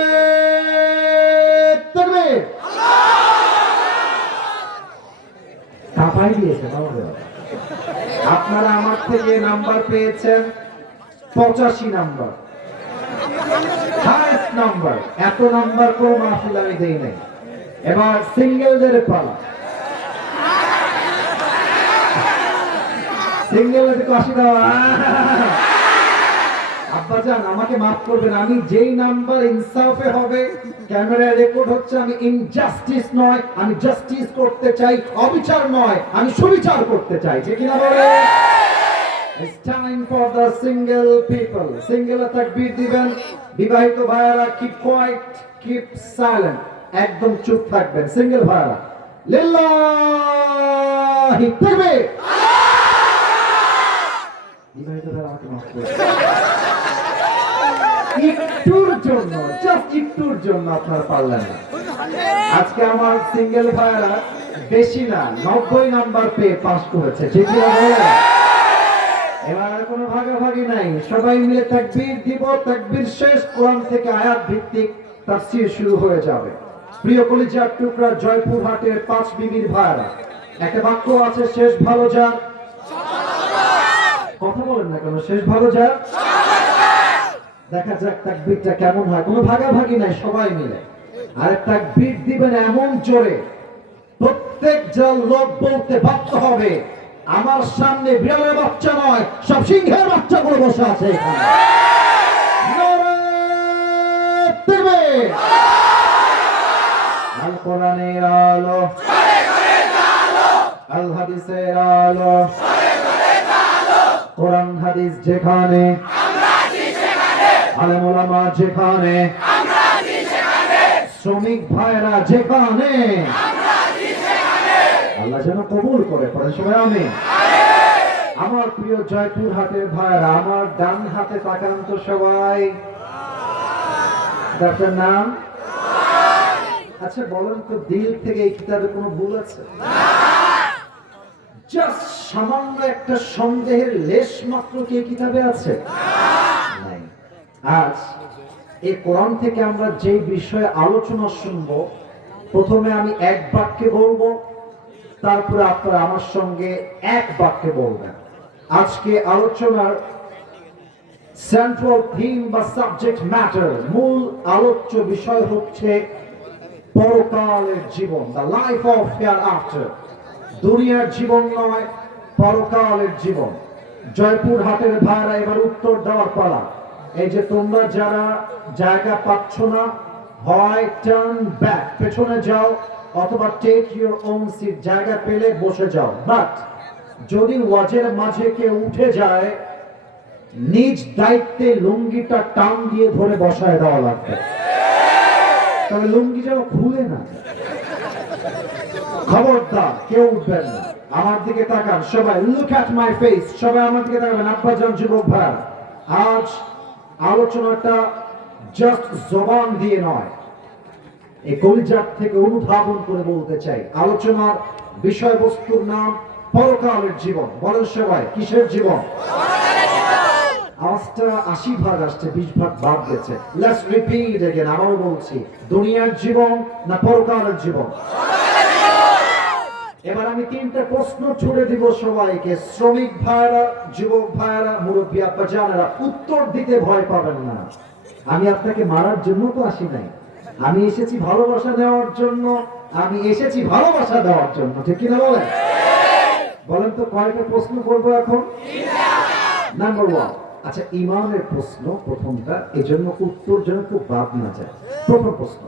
তাকবীর। কাঁপাই দিয়েছেন আমাদের। আপনারা আমার থেকে নাম্বার পেয়েছেন 85 নাম্বার, হাইস্ট নাম্বার। এত নাম্বার কেউ মাহফিল আমি দেই নাই। এবার সিঙ্গেলদের পালা। সিঙ্গেলদের কাশি দেওয়া। আব্বাজান আমাকে মাফ করবেন, আমি যেই নাম্বার ইনসাফে হবে, ক্যামেরায় রেকর্ড হচ্ছে, আমি ইনজাস্টিস নয়, আমি জাস্টিস করতে চাই, অবিচার নয়, আমি সুবিচার করতে চাই, ঠিক না বলে? It's time for the single people. Single তাকবীর দিবেন। বিবাহিত ভাইয়ারা keep quiet, keep silent, একদম চুপ থাকবেন। সিঙ্গেল ভাইয়ারা লিল্লাহি তাকবীর। বিবাহিত ভাইয়ারা আমাকে মাফ করবেন, একটুর জন্য, জাস্ট একটুর জন্য আপনারা পারলেন না। আজকে আমার সিঙ্গেল ভাইয়ারা বেশি না 90 নাম্বার পেয়ে পাস করেছে, ঠিক না বলে? এবার কোনো ভাগাভাগি নাই, সবাই মিলে তাকবীর দিব। তাকবীর শেষ, কোরআন থেকে আয়াত ভিত্তিক তাফসীর শুরু হয়ে যাবে। প্রিয় কলিজার টুকরা জয়পুরহাটের 5 বিবির ভাইরা, একটা বাক্য আছে, শেষ ভালো যার। কথা বলেন না কেন? শেষ ভালো যার। দেখা যাক তাকবীরটা কেমন হয়। কোনো ভাগাভাগি নাই, সবাই মিলে। আর তাকবীর দিবেন এমন জোরে প্রত্যেক জন লোক বলতে বাধ্য হবে, আমার সামনে বিড়ালের বাচ্চা নয়, সব সিংহের বাচ্চাগুলো বসে আছে এখানে। আল কোরআনের আলো, আল হাদিসের আলো, কোরআন হাদিস যেখানে, আলেম ওলামা যেখানে, শ্রমিক ভাইরা যেখানে, আল্লাহ যেন কবুল করে। পরে সবাই আমিন। আমার প্রিয় জয়পুরহাটের ভাইরা, আমার ডান হাতে তাকান তো সবাই। ডাক্তার নাম? আচ্ছা বলেন তো, দিল থেকে এই কিতাবে কোনো ভুল আছে? জাস্ট সামান্য একটা সন্দেহের লেশ মাত্র কি এই কিতাবে আছে? নাই। আজ এই কোরআন থেকে আমরা যে বিষয়ে আলোচনা শুনব, প্রথমে আমি এক বাক্যে বলবো, তারপরে আপনারা আমার সঙ্গে এক বাক্যে বলবেন। আজকে আলোচনার সেন্ট্রাল থিম বা সাবজেক্ট ম্যাটার, মূল আলোচ্য বিষয় হচ্ছে পরকালের জীবন, the life of hereafter. দুনিয়ার জীবন নয়, পরকালের জীবন। জয়পুরহাটের ভাইরা, এবার উত্তর দেওয়ার পালা। এই যে তোমরা যারা জায়গা পাচ্ছ না, হয় টার্ন ব্যাক, পেছনে যাও, অথবা টেক ইউর ওন সিট, জায়গা পেলে বসে যাও। বাট যদি ওয়াজের মাঝে কেউ উঠে যায়, নিজ দায়িত্বে লুঙ্গিটা টান দিয়ে ধরে বসায় দেওয়া লাগবে, তবে লুঙ্গি যেন খুলে না। খবরদার কেউ উঠবেন না। আমার দিকে তাকান সবাই, লুক অ্যাট মাই ফেস, সবাই আমার দিকে তাকাবেন। আব্বাজান, যুবক ভাই, আজ আলোচনাটা জাস্ট জবান দিয়ে নয়, এই কলিজার থেকে অনুধাবন করে বলতে চাই। আলোচনার বিষয়বস্তুর নাম পরকালের জীবন। বলেন সবাই, কিসের জীবন? আজটা 80 ভাগ আসছে, 20 ভাগ বাদ গেছে। Let's repeat again. আবারও বলছি, দুনিয়ার জীবন না পরকালের জীবন? এবার আমি 3টা প্রশ্ন ছুড়ে দিব সবাইকে। শ্রমিক ভাইরা, যুবক ভাইরা, মুরব্বী আব্বা জানেরা, উত্তর দিতে ভয় পাবেন না। আমি আপনাকে মারার জন্য তো আসি নাই, আমি এসেছি ভালোবাসা দেওয়ার জন্য, আমি এসেছি ভালোবাসা দেওয়ার জন্য, ঠিক কিনা বলেন? বলেন তো কয়টা প্রশ্ন করবো এখন? নাম্বার 1। আচ্ছা, ইমানের প্রশ্ন প্রথমটা, এজন্য উত্তর যেন খুব বাদ না যায়। প্রথম প্রশ্ন,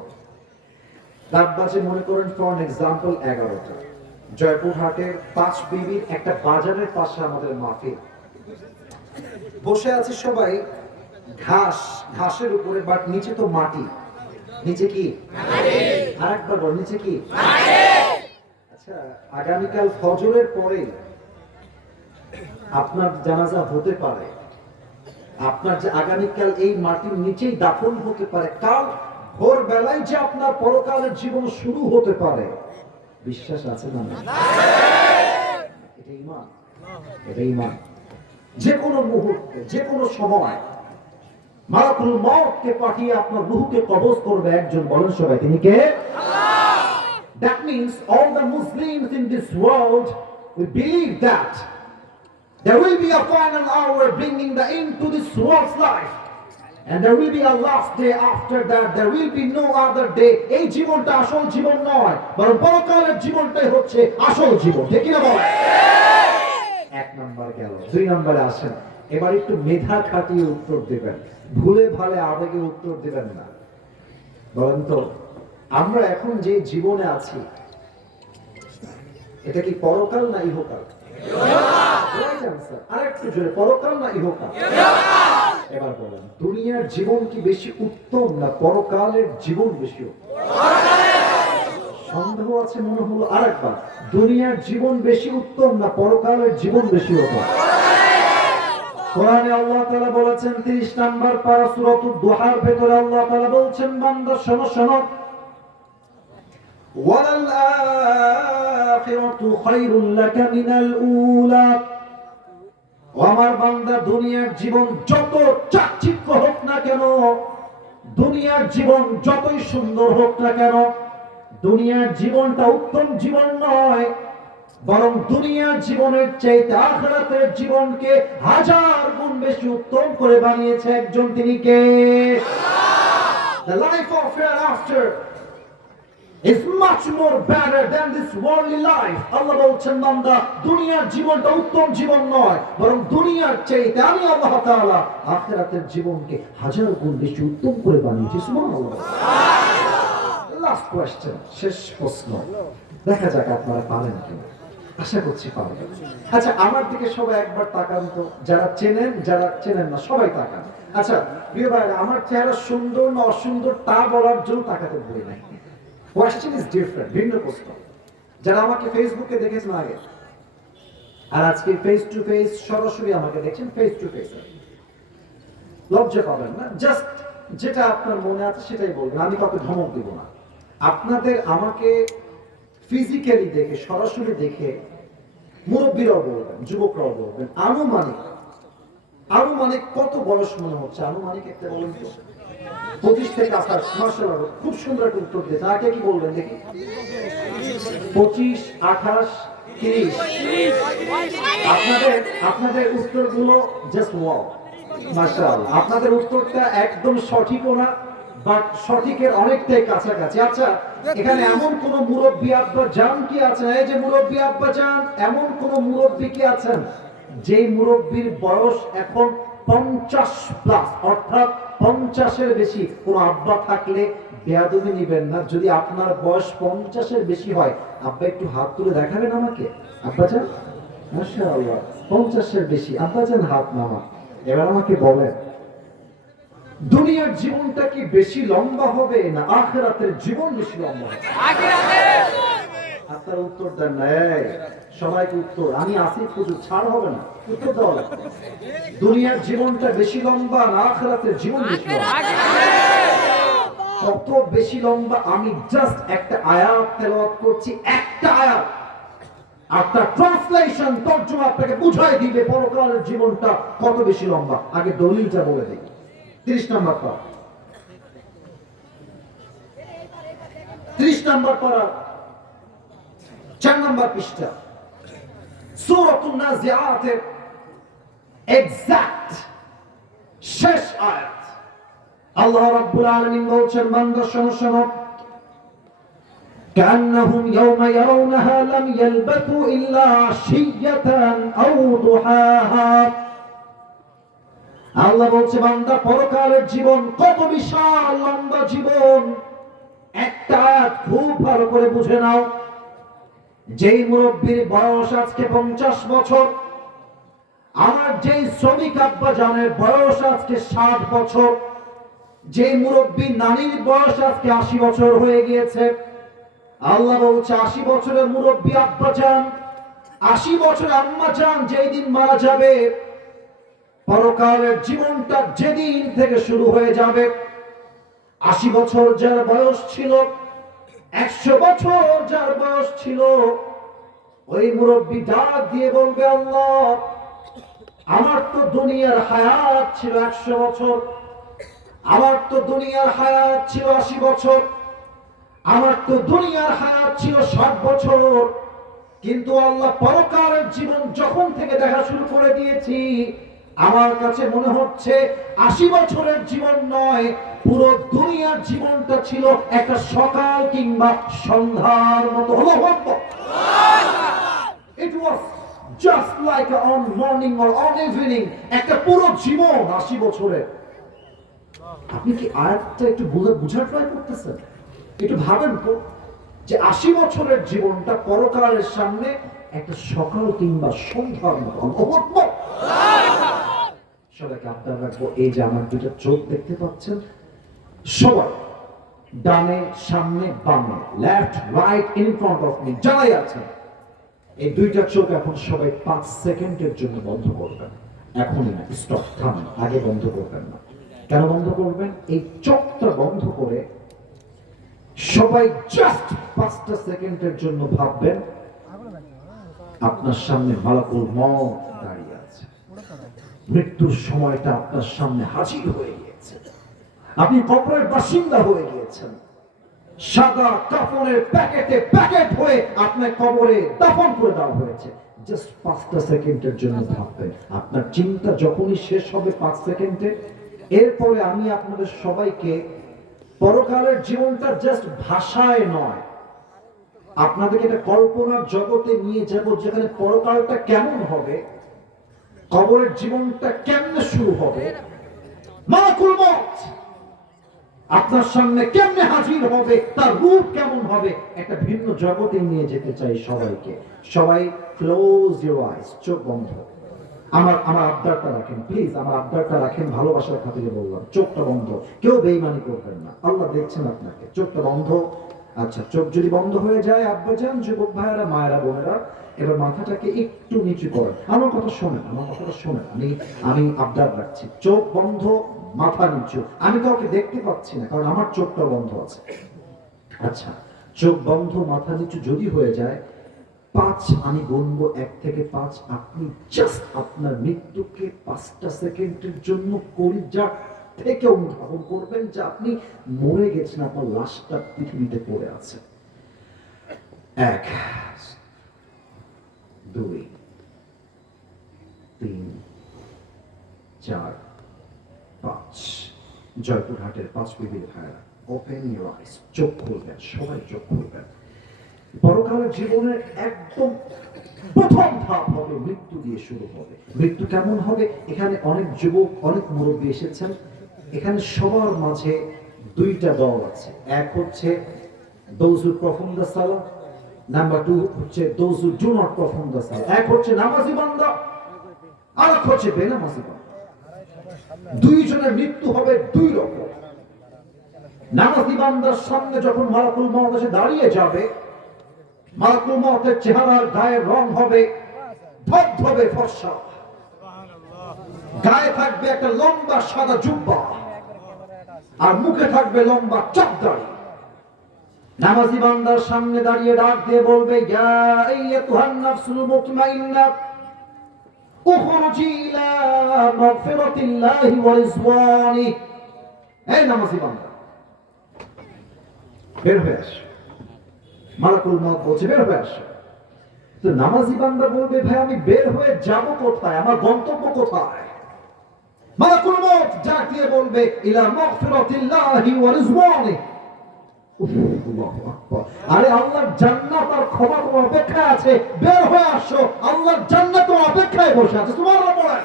রাত বাজে মনে করেন ফর এক্সাম্পল 11টা। জয়পুরহাটের 5 বিবির একটা বাজারের পাশে আমাদের মাঠে বসে আছে সবাই, ঘাসের উপরে, বাট নিচে তো মাটি। নিচে কি? আরেকবার বল, নিচে কি? আচ্ছা, আগামীকাল ফজরের পরে আপনার জানাজা হতে পারে, আপনার যে আগামীকাল এই মাটির নিচেই দাফন হতে পারে, কাল ভোরবেলায় যে আপনার পরকালের জীবন শুরু হতে পারে। বিশ্বাস আছে না? এটা ঈমান, এটা ঈমান। যে কোনো মুহূর্তে, যে কোনো সময় মালাকুল মউতকে পাঠিয়ে আপনার রূহকে কবজ করবে একজন, বলেন সবাই তিনি কে? আল্লাহ। That means all the Muslims in this world will believe that there will be a final hour bringing the end to this world's life, and there will be a last day after that. There will be no other day. এই জীবনটা আসল জীবন নয়, বরং পরকালের জীবনটাই হচ্ছে আসল জীবন, ঠিক কি না বলেন? এক নাম্বার গেল, দুই নম্বরে আসেন। এবার একটু মেধা খাটিয়ে উত্তর দিবেন, ভুলে ভালে আবেগে উত্তর দিবেন না। বলেন তো, আমরা এখন যে জীবনে আছি এটা কি পরকাল না ইহকাল? আরেকটু জোরে, পরকাল না ইহকাল? এবার বলেন, দুনিয়ার জীবন কি বেশি উত্তম না পরকালের জীবন বেশি উত্তম? সন্দেহ আছে মনে হলো আরেকবার, দুনিয়ার জীবন বেশি উত্তম না পরকালের জীবন বেশি উত্তম? কোরআনে আল্লাহ তাআলা বলেছেন 30 নম্বর পারা সূরাতুদ দুহার ভেতরে আল্লাহ তাআলা বলছেন, বান্দা শোনো শোনো, ওয়ালাল আখিরাতু খায়রুল লাকা মিনাল উলা। ও আমার বান্দা, দুনিয়ার জীবন যত চাকচিক্য হোক না কেন, দুনিয়ার জীবন যতই সুন্দর হোক না কেন, দুনিয়ার জীবনটা উত্তম জীবন নয়, বরং দুনিয়ার জীবনের চাইতে আখিরাতের জীবনকে হাজার গুণ বেশি উত্তম করে বানিয়েছে একজন, তিনি কে? The life of hereafter is much more better than this worldly life. আল্লাহ বলছেন, বান্দা দুনিয়ার জীবনটা উত্তম জীবন নয়, বরং দুনিয়ার চাইতে আমি আল্লাহ তাআলা আখিরাতের জীবনকে হাজার গুণ বেশি উত্তম করে বানিয়েছি। সুবহানাল্লাহ। লাস্ট কোয়েশ্চেন, শেষ প্রশ্ন, দেখা যাক আপনারা পারেন কিনা। আশা করছি পারবেন। আচ্ছা, আমার দিকে সবাই একবার তাকান তো, যারা চেনেন যারা চেনেন না সবাই তাকান। আচ্ছা প্রিয় ভাইরা, আমার চেহারা সুন্দর না অসুন্দর তা বলার জন্য তাকাতে ভুলি নাই। কোয়েশ্চেন ইজ ডিফারেন্ট, ভিন্ন প্রশ্ন। যারা আমাকে ফেসবুকে দেখেছেন আগে, আর আজকে ফেস টু ফেস সরাসরি আমাকে দেখছেন ফেস টু ফেস, লজ্জা পাবেন না, জাস্ট যেটা আপনার মনে আছে সেটাই বলবেন, আমি কাউকে ধমক দিব না। আপনাদের আমাকে ফিজিক্যালি দেখে, সরাসরি দেখে মুরব্বীরাও বলবেন, যুবকরাও বলবেন, আনুমানিক কত বয়স মনে হচ্ছে? আনুমানিক একটা বলেন তো। 25 থেকে 28। মাশাআল্লাহ, খুব সুন্দর একটা উত্তর দিয়েছে। আগে কি বলবেন দেখি? 25, 28, 30। আপনাদের উত্তরগুলো জাস্ট ওয়াও, মাশাআল্লাহ। আপনাদের উত্তরটা একদম সঠিকও না, বাট সঠিকের অনেকটাই কাছাকাছি। আচ্ছা, এখানে এমন কোন মুরব্বী আব্বা জান কি আছেন? এই যে মুরব্বী আব্বা জান, এমন কোন মুরব্বী কি আছেন যেই মুরব্বীর বয়স এখন 50 প্লাস, অর্থাৎ 50-এর বেশি? কোন আব্বা থাকলে বেয়াদবি নিবেন না, যদি আপনার বয়স 50-এর বেশি হয়, আব্বা একটু হাত তুলে দেখাবেন আমাকে। আব্বা জান, মাশাআল্লাহ, 50-এর বেশি আব্বা জান, হাত নামা। এবার আমাকে বলেন, দুনিয়ার জীবনটা কি বেশি লম্বা হবে না আখিরাতের জীবন বেশি লম্বা হবে? আপনারা উত্তর দেন না। সবাইকে উত্তর, আমি আসি, খুঁজু, ছাড় হবে না, উত্তর দেওয়া লাগবে। দুনিয়ার জীবনটা বেশি লম্বা না আখিরাতের জীবন বেশি লম্বা? কত বেশি লম্বা? আমি জাস্ট একটা আয়াত তেলাওয়াত করছি, একটা আয়াত, আপনার ট্রান্সলেশন তর্জমা আপনাকে বুঝাই দিবে পরকালের জীবনটা কত বেশি লম্বা। আগে দলিলটা বলে দিই। 30 নম্বর পারা, 30 নম্বর পারা, 4 নম্বর পৃষ্ঠা, সূরাতুন নাজিআতের এক্সাক্ট শেষ আয়াত। আল্লাহ রাব্বুল আলামিন বলছেন, বান্দা শোনো শোনো, কান্নাহুম ইয়াওমা ইয়ারাউনাহা লাম ইয়ালবাথু ইল্লা আশিয়াতান আও দুহাহা। আল্লাহ বলছে, বান্দা পরকালের জীবন কত বিশাল লম্বা জীবন। একটা আয়াত খুব ভালো করে বুঝে নাও। যেই মুরব্বীর বয়স আজকে 50 বছর, আমার যেই শ্রমিক আব্বা জানের বয়স আজকে 60 বছর, যেই মুরব্বী নানির বয়স আজকে 80 বছর হয়ে গিয়েছে, আল্লাহ বলছে 80 বছরের মুরব্বী আব্বা জান, 80 বছর আম্মা জান যেই দিন মারা যাবে, পরকালের জীবনটা যেদিন থেকে শুরু হয়ে যাবে, 80 বছর যার বয়স ছিল, 100 বছর যার বয়স ছিল, ওই মুরব্বী ডাক দিয়ে বলবে, আল্লাহ আমার তো দুনিয়ার হায়াত ছিল 100 বছর, আমার তো দুনিয়ার হায়াত ছিল 80 বছর, আমার তো দুনিয়ার হায়াত ছিল 60 বছর, কিন্তু আল্লাহ পরকালের জীবন যখন থেকে দেখা শুরু করে দিয়েছি, আমার কাছে মনে হচ্ছে 80 বছরের জীবন নয়, পুরো দুনিয়ার জীবনটা ছিল একটা সকাল কিংবা সন্ধ্যার মতো। হলো it was just like on morning or on evening, একটা পুরো জীবন 80 বছরের। আপনি কি আয়াতটা একটু বুঝার ট্রাই করতেছেন? একটু ভাবেন তো যে 80 বছরের জীবনটা পরকালের সামনে একটা সকাল কিংবা সন্ধ্যার মতো। সবাইকে আপনার রাখবো, এই যে আমার দুটো চোখ দেখতে পাচ্ছেন, সবাই ডানে সামনে বামে, left right in front of me যারাই আছেন, এই দুইটা চোখ এখন সবাই 5 সেকেন্ডের জন্য বন্ধ করবেন। এখনই না, স্টপ, থামেন, আগে বন্ধ করবেন না। কেন বন্ধ করবেন? এই চোখটা বন্ধ করে সবাই জাস্ট 5টা সেকেন্ডের জন্য ভাববেন আপনার সামনে মালাকুল মউত দাঁড়িয়ে আছে, মৃত্যুর সময়টা আপনার সামনে হাজির হয়ে গিয়েছে, আপনি কবরের বাসিন্দা হয়ে গিয়েছেন, সাদা কাফনের প্যাকেটে প্যাকেট হয়ে আপনার কবরে দাফন করে দেওয়া হয়েছে। জাস্ট 5টা সেকেন্ডের জন্য ভাববেন। আপনার চিন্তা যখনই শেষ হবে 5 সেকেন্ডে, এরপরে আমি আপনাদের সবাইকে পরকালের জীবনটা জাস্ট ভাষায় নয়, আপনাদেরকে এটা কল্পনার জগতে নিয়ে যাব, যেখানে পরকালটা কেমন হবে, কবরের জীবনটা কেমনে শুরু হবে, মালাকুল মউত আপনার সামনে কেমনে হাজির হবে, তার রূপ কেমন হবে, একটা ভিন্ন জগতে নিয়ে যেতে চাই সবাইকে। সবাই ক্লোজ ইউর আইস, চোখ বন্ধ। আমার আবদারটা রাখেন প্লিজ, আমার আবদারটা রাখেন, ভালোবাসার খাতিরে বললাম, চোখটা বন্ধ, কেউ বেঈমানি করবেন না, আল্লাহ দেখছেন আপনাকে। চোখটা বন্ধ। আচ্ছা, চোখ যদি বন্ধ হয়ে যায়, আব্বাজান, যুবক ভাইয়েরা, মায়েরা, বোনেরা, এবার মাথাটাকে একটু নিচু করেন। আমার কথা শোনেন, আমার কথাটা শোনেন, আমি আবদার রাখছি, চোখ বন্ধ, মাথা নিচু। আমি কাউকে দেখতে পাচ্ছি না, কারণ আমার চোখটা বন্ধ আছে। আচ্ছা, চোখ বন্ধ, মাথা নিচু যদি হয়ে যায়, 5 আমি গুনবো, 1 থেকে 5, আপনি জাস্ট আপনার মৃত্যুকে 5টা সেকেন্ডের জন্য কলিজা থেকে অনুধাবন করবেন যে আপনি মরে গেছেন, আপনার লাশটা পৃথিবীতে পড়ে আছে। 1, 2, 3, 4, 5। জয়পুরহাটের 5 বিবির ভাইরা, ওপেন ইউর আইস, চোখ খুলবেন, সবাই চোখ খুলবেন। পরকালের জীবনের একদম প্রথম ধাপ হবে মৃত্যু দিয়ে শুরু হবে। মৃত্যু কেমন হবে? এখানে অনেক যুবক, অনেক মুরব্বী এসেছেন, এখানে সবার মাঝে 2টা দল আছে। এক হচ্ছে those who perform the salah, number 2 হচ্ছে those who do not perform the salah। এক হচ্ছে নামাজি বান্দা, আর এক হচ্ছে বেনামাজি বান্দা। দুইজনের মৃত্যু হবে 2 রকম। নামাজি বান্দার সামনে যখন মালাকুল মউত এসে দাঁড়িয়ে যাবে, মালাকুল মউতের চেহারার গায়ের রং হবে ধবধবে ফর্সা, গায়ে থাকবে একটা লম্বা সাদা জুব্বা, আর মুখে থাকবে লম্বা চাপদাড়ি। নামাজি বান্দার সামনে দাঁড়িয়ে ডাক দিয়ে বলবে, ইয়া আইয়াতুহান নাফসুল মুতমাইন্না উখরুজি ইলা মাগফিরাতিল্লাহি ওয়া রিজওয়ানি। এই নামাজি বান্দা, বের হয়ে আসো। মালাকুল মউত বলছে, বের হয়ে আসো। তো নামাজি বান্দা বলবে, ভাই আমি বের হয়ে যাব কোথায়, আমার গন্তব্য কোথায়? মালাকুল মউত ডাক দিয়ে বলবে, ইলা মাগফিরাতিল্লাহি ওয়া রিজওয়ানি। আল্লাহু আকবার। আরে আল্লাহর জান্নাত আর ক্ষমা তোমার অপেক্ষায় আছে, বের হয়ে আসো, আল্লাহর জান্নাত তোমার অপেক্ষায় বসে আছে। সুবহানাল্লাহ বলেন।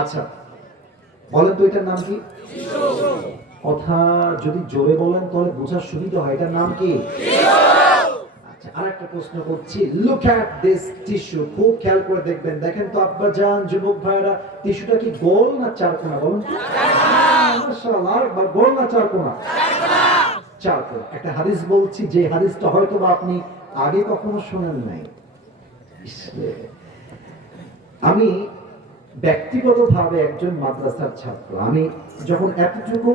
আচ্ছা, বলেন তো এটার নাম কি? কথা যদি জোরে বলেন তাহলে বোঝার সুবিধা হয়, এটার নাম কি? আচ্ছা, আরেকটা প্রশ্ন করছি, লুক অ্যাট দিস টিস্যু, খুব খেয়াল করে দেখবেন। দেখেন তো আব্বাজান, যুবক ভাইরা, টিস্যুটা কি গোল না চারকোনা? বলুন। মাশাআল্লাহ, আরেকবার, গোল না চারকোনা? চারকোনা। একটা হাদিস বলছি, যে হাদিসটা হয়তো বা আপনি আগে কখনো শোনেন নাই। আমি ব্যক্তিগতভাবে একজন মাদ্রাসার ছাত্র। আমি যখন এতটুকু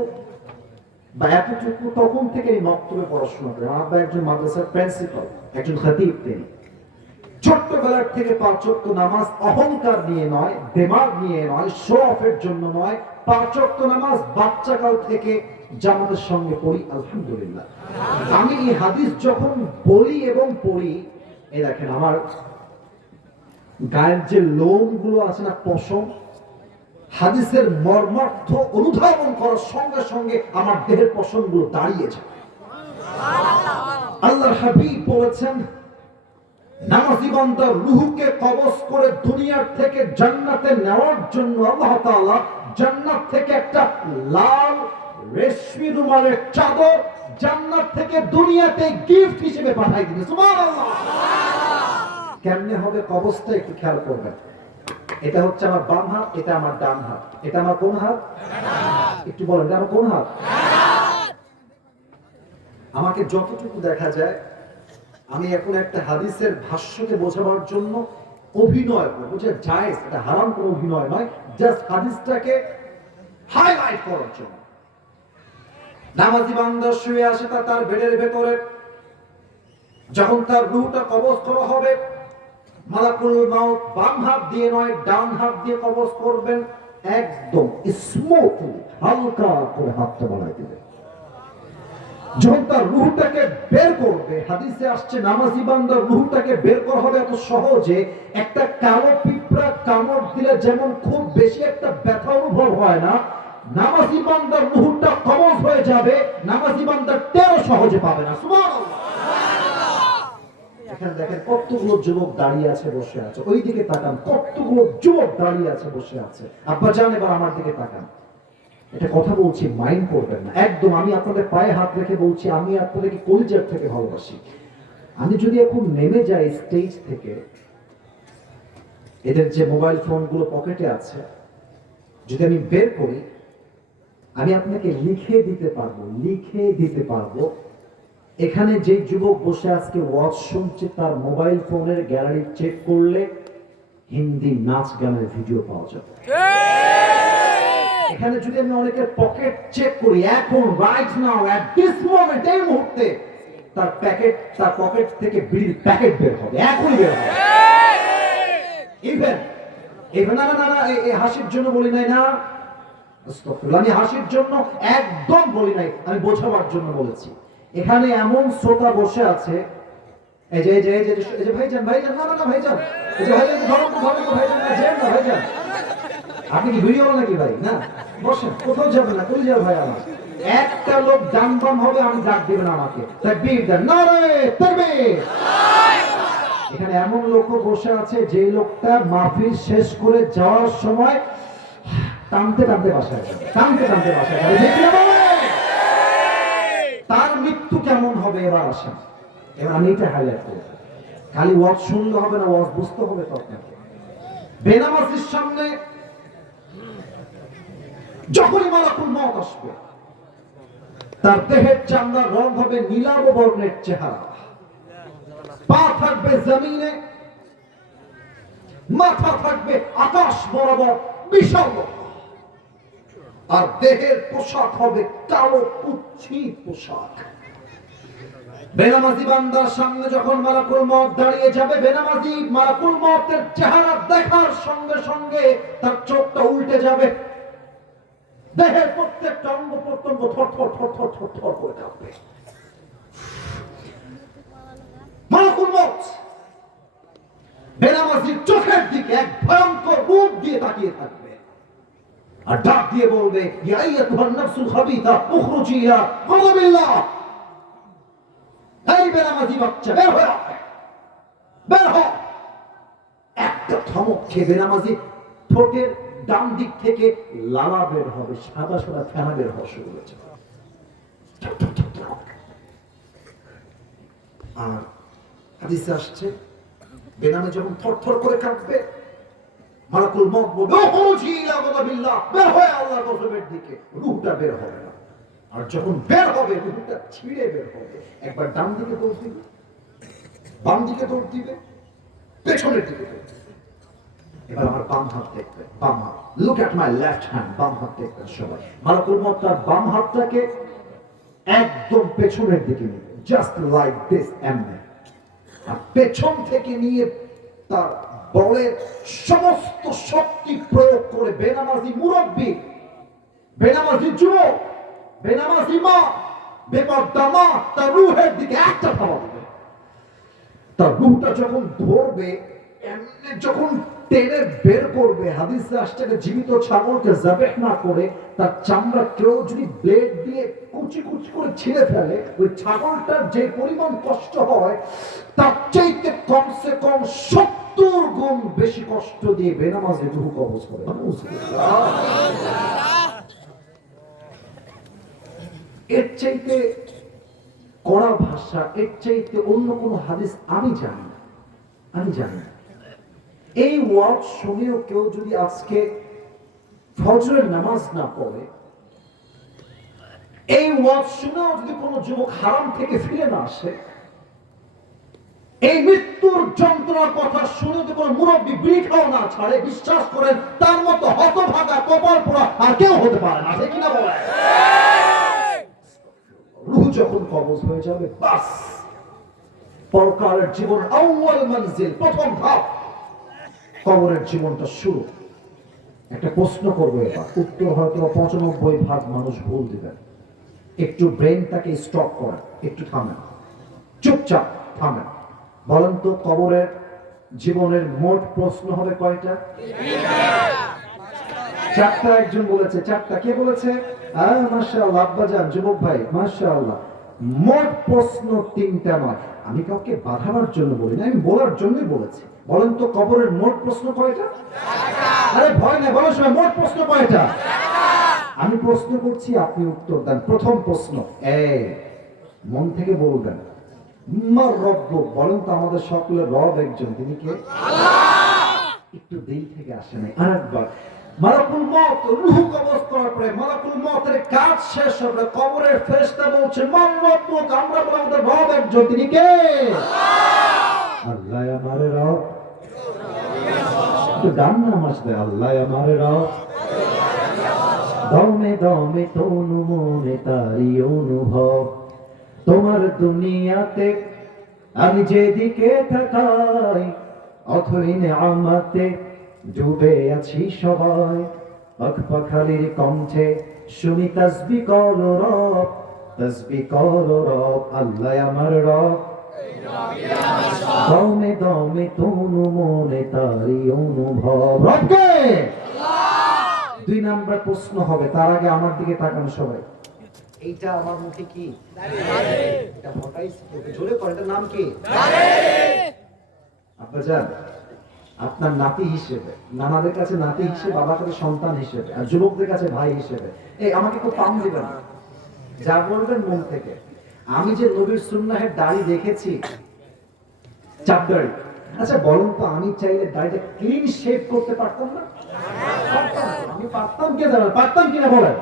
তখন থেকে এই মক্তবে পড়াশোনা করি। আমার আব্বা একজন মাদ্রাসার প্রিন্সিপাল, একজন খতিব। তিনি ছোট্টবেলার থেকে 5 ওয়াক্ত নামাজ অহংকার নিয়ে নয়, দেমাগ নিয়ে নয়, শো অফের জন্য নয়, 5 ওয়াক্ত নামাজ বাচ্চাকাল থেকে জামাতের সঙ্গে পড়ি আলহামদুলিল্লাহ। আমি এই হাদিস যখন বলি এবং পড়ি, এই দেখেন আমার গায়ের যে লোম গুলো আছে না, পশম, হাদিসের মর্মার্থ অনুধাবন করার সঙ্গে সঙ্গে আমার দেহের পশম গুলো দাঁড়িয়ে যায়। আল্লাহর হাবিব বলেছেন, নামাজি বান্দা রূহকে কবজ করে দুনিয়ার থেকে জান্নাতে নেওয়ার জন্য আল্লাহ তাআলা জান্নাত থেকে একটা লাল রেশমি রুমালের চাদর জান্নাত থেকে দুনিয়াতে গিফট হিসেবে পাঠিয়ে দিবেন। সুবহানাল্লাহ। কেমনে হবে কবজটা একটু খেয়াল করবেন। এটা হচ্ছে আমার বাম হাত, এটা আমার ডান হাত। এটা আমার কোন হাত? একটু বলেন, এটা আমার কোন হাত? আমাকে যতটুকু দেখা যায়, আমি এখন একটা হাদিসের ভাষ্যকে বোঝাবার জন্য অভিনয় করবো, যে জায়েজ, এটা হারাম কোনো অভিনয় নয়, জাস্ট হাদিসটাকে হাইলাইট করার জন্য। নামাজি বান্দা শুয়ে আসে তার বেডের ভেতরে, যখন তার রূহটা কবজ করা হবে, মালাকুল মাউত বাম হাত দিয়ে নয় ডান হাত দিয়ে কবজ করবেন, একদম স্মুথলি হালকা করে হাতটা বাড়াই দিবেন। যখন তার রূহটাকে বের করবে, হাদিসে আসছে নামাজি বান্দার রূহটাকে বের করা হবে এত সহজে, একটা কালো পিঁপড়া কামড় দিলে যেমন খুব বেশি একটা ব্যথা অনুভব হয় না, নামাজি বান্দার রূহটা কবজ হয়ে যাবে, নামাজি বান্দার টেরও সহজে পাবে না। সুবহানাল্লাহ। এখানে দেখেন কতগুলো যুবক দাঁড়িয়ে আছে, বসে আছে, ওই দিকে তাকান, কতগুলো যুবক দাঁড়িয়ে আছে, বসে আছে। আব্বা জান এবার আমার দিকে তাকান। এটা কথা বলছি, মাইন্ড করবেন না একদম। আমি আপনাদের পায়ে হাত রেখে বলছি, আমি আপনাদেরকে কলিজার থেকে ভালোবাসি। আমি যদি এখন নেমে যাই স্টেজ থেকে, এদের যে মোবাইল ফোনগুলো পকেটে আছে যদি আমি বের করি, আমি আপনাকে লিখে দিতে পারবো এখানে যে যুবক বসে আজকে ওয়াজ শুনছে তার মোবাইল ফোনের গ্যালারি চেক করলে হিন্দি নাচ গানের ভিডিও পাওয়া যাবে। এখানে যদি আমি অনেকের পকেট চেক করি, এখন right now at this moment, এই মুহূর্তে তার পকেট থেকে বিড়ির প্যাকেট বের হবে, এখনই বের হবে। ইভেন না, এই হাসির জন্য বলি নাই, না আমি হাসির জন্য একদম বলি নাই, আমি বোঝাবার জন্য বলেছি। এখানে এমন শ্রোতা বসে আছে, এই যে ভাইজান, না ভাইজান, এই যে ভাইজান, ভাইজান, আপনি কি ভিডিও নাকি ভাই? না, বসেন, কোথাও যাবেন না, কলিজার ভাই আমার। একটা লোক ডান বাম হবে, আমি ডাক দিবেন আমাকে, তাকবীর দেন, নারে তাকবীর। এখানে এমন লোক বসে আছে, যে লোকটা মাহফিল শেষ করে যাওয়ার সময় টানতে বাসায় যাবে, তার মৃত্যু কেমন হবে এবার আসেন। এবার আমি এটা হাইলাইট করব। খালি ওয়াজ শুনলে হবে না, ওয়াজ বুঝতে হবে তো আপনাকে। বেনামাজির সামনে যখনই মালাকুল মউত আসবে, তার দেহের চামড়ার রং হবে নীলাভ বর্ণের চেহারা, পা থাকবে জমিনে, মাথা থাকবে আকাশ বরাবর বিশাল, আর দেহের পোশাক হবে কালো কুৎসিত পোশাক। বেনামাজি বান্দার সামনে যখন মালাকুল মউত দাঁড়িয়ে যাবে, বেনামাজি মালাকুল মউতের চেহারা দেখার সঙ্গে সঙ্গে তার চোখটা উল্টে যাবে, দেহের প্রত্যেকটা অঙ্গ প্রত্যঙ্গ থর করে কাঁপবে। মালাকুল মউত বেনামাজির চোখের দিকে এক ভয়ঙ্কর রূপ দিয়ে তাকিয়ে থাকবে, আর ডাক দিয়ে বলবে, ইয়া আইয়াতুহান নাফসুল খাবিথা উখরুজি ইলা গাযাবিল্লাহ। এই বেনামাজি বাচ্চা, বের হয়ে আয়, বের হ। একটা ধমক খেয়ে বেনামাজি ঠোঁটের ডান দিক থেকে লালা বের হবে, সাদা ফেনা বের হওয়া শুরু হয়েছে। আর হাদিসে আসছে, বেনামে যখন থরথর করে কাঁপবে, মালাকুল মউত বলবে, উখরুজি ইলা গাযাবিল্লাহ, বের হয়ে আল্লাহর গজবের দিকে। রূহটা বের হবে না, আর যখন বের হবে রূহটা ছিঁড়ে বের হবে। একবার ডান দিকে দৌড় দিবে, বাম দিকে দৌড় দিবে, পেছনের দিকে দৌড় দিবে। এবার আমার বাম হাত দেখবেন, বাম হাত, look at my left hand, বাম হাত দেখবেন সবাই। মালাকুল মউত তার বাম হাতটাকে একদম পেছনের দিকে নিবে, জাস্ট লাইক দিস, এমনি। আর পেছন থেকে নিয়ে তার বলের সমস্ত শক্তি প্রয়োগ করে বেনামাজি মুরব্বী বেনামাজি যুবক, বেনামাজি মা, বেপরদা মা তার রূহের দিকে একটা ধাওয়া দেবে। তার রূহটা যখন ধরবে, এমনি যখন টেনে বের করবে, হাদিসে আসছে জীবিত ছাগলকে যাবেহ না করে তার চামড়া কেউ যদি ব্লেড দিয়ে কুচি কুচি করে ছিঁড়ে ফেলে, ওই ছাগলটার যে পরিমাণ কষ্ট হয় তার চাইতে কমসে কম 70 গুণ বেশি কষ্ট দিয়ে বেনামাজি রূহ কবজ করে। এর চাইতে কড়া ভাষা, এর চাইতে অন্য কোন হাদিস আমি জানি না। এই ওয়াজ শুনেও কেউ যদি আজকে ফজরের নামাজ না পড়ে, এই ওয়াজ শুনেও যদি কোনো যুবক হারাম থেকে ফিরে না আসে, এই মৃত্যুর যন্ত্রণার কথা শুনে যদি কোনো মুরব্বী বিড়ি খাওয়া না ছাড়ে, বিশ্বাস করেন তার মতো হতভাগা কপাল পোড়া আর কেউ হতে পারে না। ঠিক কিনা বলে? রূহ যখন কবজ হয়ে যাবে, বাস পরকালের জীবন আউয়াল মঞ্জিল, প্রথম ধাপ, কবরের জীবনটা শুরু। একটা প্রশ্ন করবো, এবার উত্তর হয়তো 95% মানুষ ভুল দিবেন। একটু ব্রেনটাকে স্টপ করেন, একটু থামেন, চুপচাপ থামেন। বলেন তো কবরের জীবনের মোট প্রশ্ন হবে কয়টা? 4টা। একজন বলেছে 4টা। কে বলেছে? মাশাআল্লাহ আব্বাজান, যুবক ভাই, মাশাআল্লাহ। মোট প্রশ্ন 3টা নয়। আমি কাউকে বাধাবার জন্য বলি না, আমি বলার জন্যই বলেছি। বলেন তো কবরের মোট প্রশ্ন কয়টা? 4টা। আরে ভয় নেই, বলো শোনা, মোট প্রশ্ন কয়টা? 4টা। আমি প্রশ্ন করছি, আপনি উত্তর দেন। প্রথম প্রশ্ন, মন থেকে বলবেন, মার রব্বুক। বলেন তো আমাদের সকলের রব একজন, তিনি কে? আল্লাহ। একটু দিল থেকে আসে নাই। আরেকবার, মালাকুল মউত রূহ কবজ করার পরে মালাকুল মউতের কাজ শেষ হবে, কবরের ফেরেশতা বলছে মান রব্বুক, আমরা বলি আমাদের রব একজন, তিনি কে? আল্লাহ। আল্লাহ আমাদের রব। তো গান না আসবে, আল্লাহ আমাদের রব। দমে দমে তনু মনে তারি অনুভব, তোমার দুনিয়াতে আমি যেদিকে তাকাই, অথই নেয়ামতে ডুবে আছি সবাই। পাখপাখালির কণ্ঠে শুনি তাসবিহ করো রব, তাসবিহ করো রব, আল্লাহ আমার রব। দমে দমে তনু মনে তারি অনুভব, রবকে আল্লাহ। 2 নাম্বার প্রশ্ন হবে, তার আগে আমার দিকে তাকান সবাই। এইটা আমার মুখে কি? দাড়ি। এটা ফটাইছে, জোরে করে, এটার নাম কি? দাড়ি। আব্বাজান, আপনার নাতি হিসেবে, নানাদের কাছে নাতি হিসেবে, বাবার কাছে সন্তান হিসেবে, আর যুবকদের কাছে ভাই হিসেবে, আমাকে খুব পাম দিবেন, যা বলবেন মন থেকে। আমি যে নবীর সুন্নাহের দাড়ি দেখেছি, চাপ দাড়ি। আচ্ছা বলুন তো, আমি চাইলে দাড়িটা ক্লিন শেভ করতে পারতাম না? আমি পারতাম, কে জানেন পারতাম কিনা বলেন?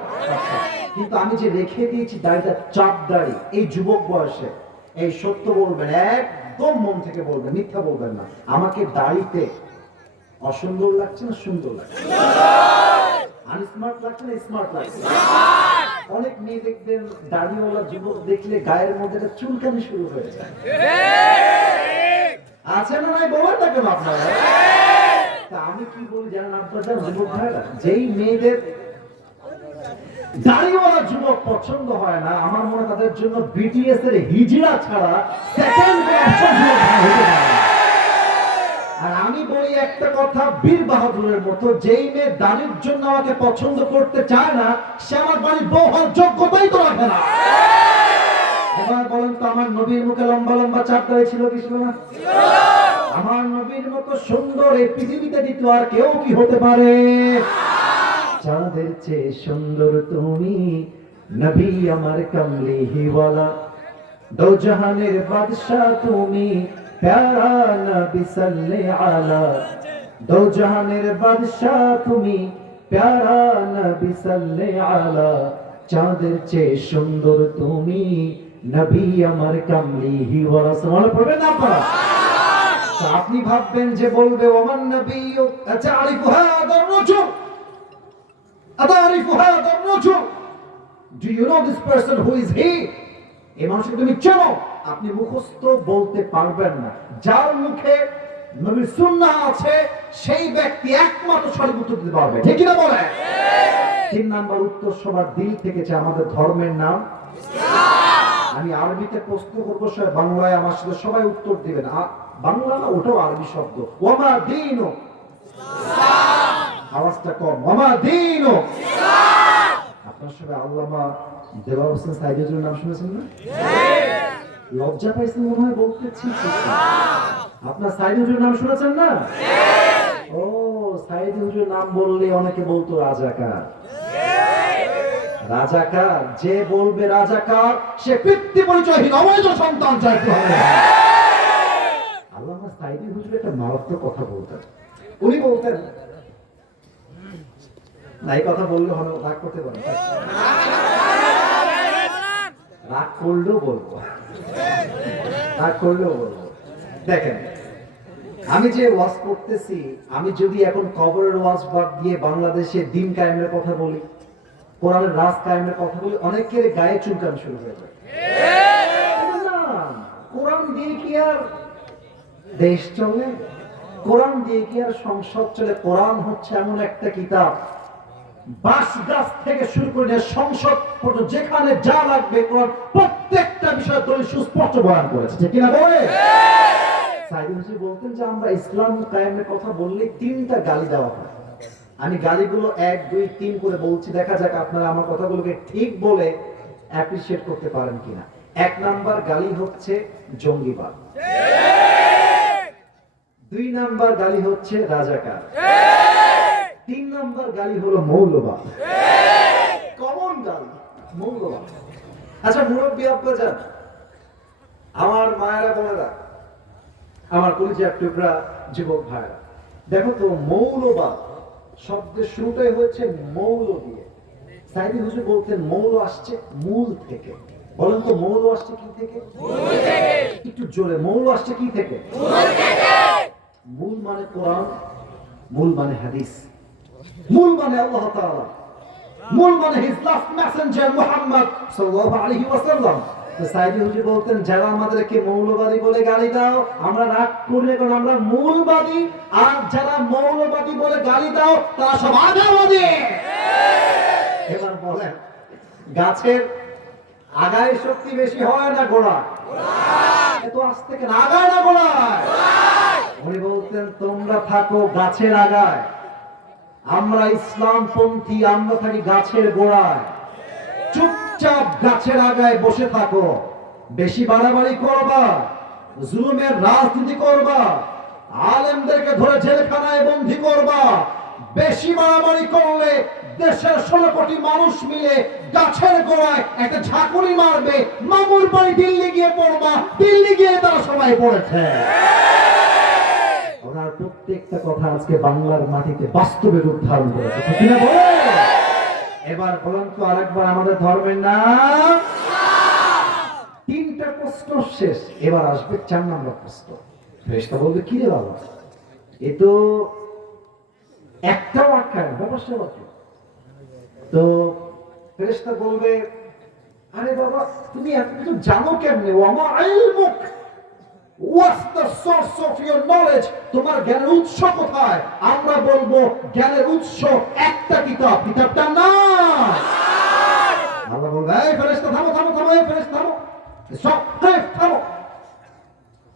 কিন্তু আমি যে রেখে দিয়েছি দাড়িটা চাপ দাড়ি, এই যুবক বয়সে, এই সত্য বলবেন, একদম মন থেকে বলবেন, মিথ্যা বলবেন না। আমাকে দাড়িতে অসুন্দর লাগছে না সুন্দর লাগছে? আনস্মার্ট লাগছে না স্মার্ট লাগছে? অনেক মেয়ে দেখবেন দাড়িওয়ালা যুবক দেখলে গায়ের মধ্যে একটা চুলকানি শুরু হয়ে যায়। আছে না নাই বলেন না কেন আপনারা? তা আমি কি বলি জানেন আব্বাজান, যুবক ভাইরা, যেই মেয়েদের দাড়িওয়ালা যুবক পছন্দ হয় না, আমার মনে তাদের জন্য বিটিএস এর হিজড়া ছাড়া সেকেন্ড অপশন হতে পারে। আর আমি বলি একটা কথা, বীর বাহাদুরের মতো, যেই মেয়ে দাড়ির জন্য আমাকে পছন্দ করতে চায় না, সে আমার বাড়ির বউ হওয়ার যোগ্যতাই তো রাখে না। এবার বলেন তো, আমার নবীর মুখে লম্বা লম্বা চাপ দাড়ি ছিল কি ছিল না? আমার নবীর মতো সুন্দর এই পৃথিবীতে দ্বিতীয় আর কেউ কি হতে পারে? চাঁদের চেয়ে সুন্দর তুমি, নবী আমার কমলিওয়ালা, দো জাহানের বাদশা তুমি, প্যারা নবী সাল্লে আলা, দো জাহানের বাদশা তুমি, প্যারা নবী সাল্লে আলা, চাঁদের চেয়ে সুন্দর তুমি, নবী আমার কমলিওয়ালা। সুবহানাল্লাহ পড়বেন না আপনারা? আপনি ভাববেন যে বলবে ওমান নবী আতারিফু হাদার রাজুল, আতারিফু হাদার রাজুল, do you know this person who is he? এই মানুষকে তুমি চেনো? আপনি মুখস্থ বলতে পারবেন না। যার মুখে নবীর সুন্নাহ আছে সেই ব্যক্তি একমাত্র সঠিক উত্তর দিতে পারবে। ঠিক কি না বলে? তিন নাম্বার উত্তর সবার দিল থেকে যে আমাদের ধর্মের নাম। আমি আরবিতে প্রশ্ন করবো, সবাই বাংলায় আমার সাথে সবাই উত্তর দিবেন। বাংলা না, ওটাও আরবি শব্দ। ওমা দিন, আওয়াজটা কম, ওমা দিন। আপনার সবাই আল্লামা দেওয়ার হোসেন সাইদুর নাম শুনেছেন না? লজ্জা পাইছেন মনে হয় বলতে। আপনার সাইদুর নাম শুনেছেন না? ও, সাইদুর নাম বললে অনেকে বলতো রাজাকার। রাজাকার যে বলবে রাজাকার, সে পিতৃ পরিচয়হীন অবৈধ সন্তান চাইতে হবে। আল্লামা সাইদি হুজুর একটা মারাত্মক কথা বলতেন। উনি বলতেন, না এই কথা বললে হলো রাগ করতে পারেন, রাগ করলেও বলবো, রাগ করলেও বলবো। দেখেন, আমি যে ওয়াজ করতেছি, আমি যদি এখন কবরের ওয়াজ বাদ দিয়ে বাংলাদেশে দিন কায়েমের কথা বলি, কোরআনের রাজ কায়েমের কথা বলি, অনেকের গায়ে চুলকান শুরু হয়ে যায়। না, কোরআন দিয়ে কি আর দেশ চলে? কোরআন দিয়ে কি আর সংসদ চলে? কোরআন হচ্ছে এমন একটা কিতাব, বাস গাছ থেকে শুরু করে সংসদ পর্যন্ত যেখানে যা লাগবে কোরআন প্রত্যেকটা বিষয় দলিল সুস্পষ্ট বয়ান করেছে, ঠিক কিনা বলে? সাইদি হুজুর বলতেন যে আমরা ইসলাম কায়েমের কথা বললে তিনটা গালি দেওয়া হয়। আমি গালিগুলো 1, 2, 3 করে বলছি, দেখা যাক আপনারা আমার কথাগুলোকে ঠিক বলে অ্যাপ্রিশিয়েট করতে পারেন কিনা। 1 নাম্বার গালি হচ্ছে জঙ্গিবাদ, 2 নাম্বার গালি হচ্ছে রাজাকার, 3 নাম্বার গালি হলো মৌলবাদ। কমন গালি মৌলবাদ। আচ্ছা মুরব্বী আব্বাজান, আমার মায়েরা বোনেরা, আমার কলিজার টুকরা যুবক ভাইরা, দেখো তো মৌলবাদ শব্দের শুরুটাই হচ্ছে মৌল দিয়ে। সাইদি হুজুর বলতেন মৌল আসছে মূল থেকে। বলেন তো মৌল আসছে কি থেকে? একটু জোরে, মৌল আসছে কি থেকে? মূল মানে কোরআন, মূল মানে হাদিস, মূল মানে আল্লাহ তাআলা, মূল মানে হিজ লাস্ট মেসেঞ্জার মুহাম্মদ সাল্লাল্লাহু আলাইহি ওয়াসাল্লাম। তো সাইদি হুজুর বলতেন, যারা আমাদেরকে মৌলবাদী বলে গালি দাও, আমরা রাগ করলে কারণ আমরা মূলবাদী, আর যারা মৌলবাদী বলে গালি দাও তারা সব আগাবাদী। এবার বলেন, গাছের আগায় শক্তি বেশি হয় না গোড়ায়? এত আস্তে কেন, আগায় না গোড়ায়? উনি বলতেন তোমরা থাকো গাছের আগায়, আমরা ইসলামপন্থী, আমরা থাকি গাছের গোড়ায়। চুপচাপ গাছের আগায় বসে থাকো, বেশি বাড়াবাড়ি করবা, জুলুমের রাজনীতি করবা, আলেমদেরকে ধরে জেলখানায় বন্দী করবা, বেশি বাড়াবাড়ি করলে দেশের 16 কোটি মানুষ মিলে গাছের গোড়ায় একটা ঝাঁকুনি মারবে, মামুর বাড়ি দিল্লি গিয়ে পড়বা, দিল্লি গিয়ে তারা সবাই পড়েছে। ওনার প্রত্যেকটা কথা আজকে বাংলার মাটিতে বাস্তবে রূপ ধারণ করেছে, ঠিক না বলে? এবার বলেন তো আরেকবার আমাদের ধর্মের নাম। 3টা প্রশ্ন শেষ, এবার আসবে 4 নম্বর প্রশ্ন। ফেরেশতা বলবে কি রে বাবা, এ তো একটাও আটকায় না, ব্যাপার সেবা কি? তো ফেরেশতা বলবে, আরে বাবা তুমি এত কিছু জানো কেমনে? ওয়ামা ইলমুক, what's the source of your knowledge? তোমার জ্ঞানের উৎস কোথায়? আমরা বলবো জ্ঞানের উৎস একটা কিতাব, কিতাবটা না। আল্লাহ বলবে, এই ফেরেশতা থামো থামো থামো, এই ফেরেশতা থামো, সব থামো।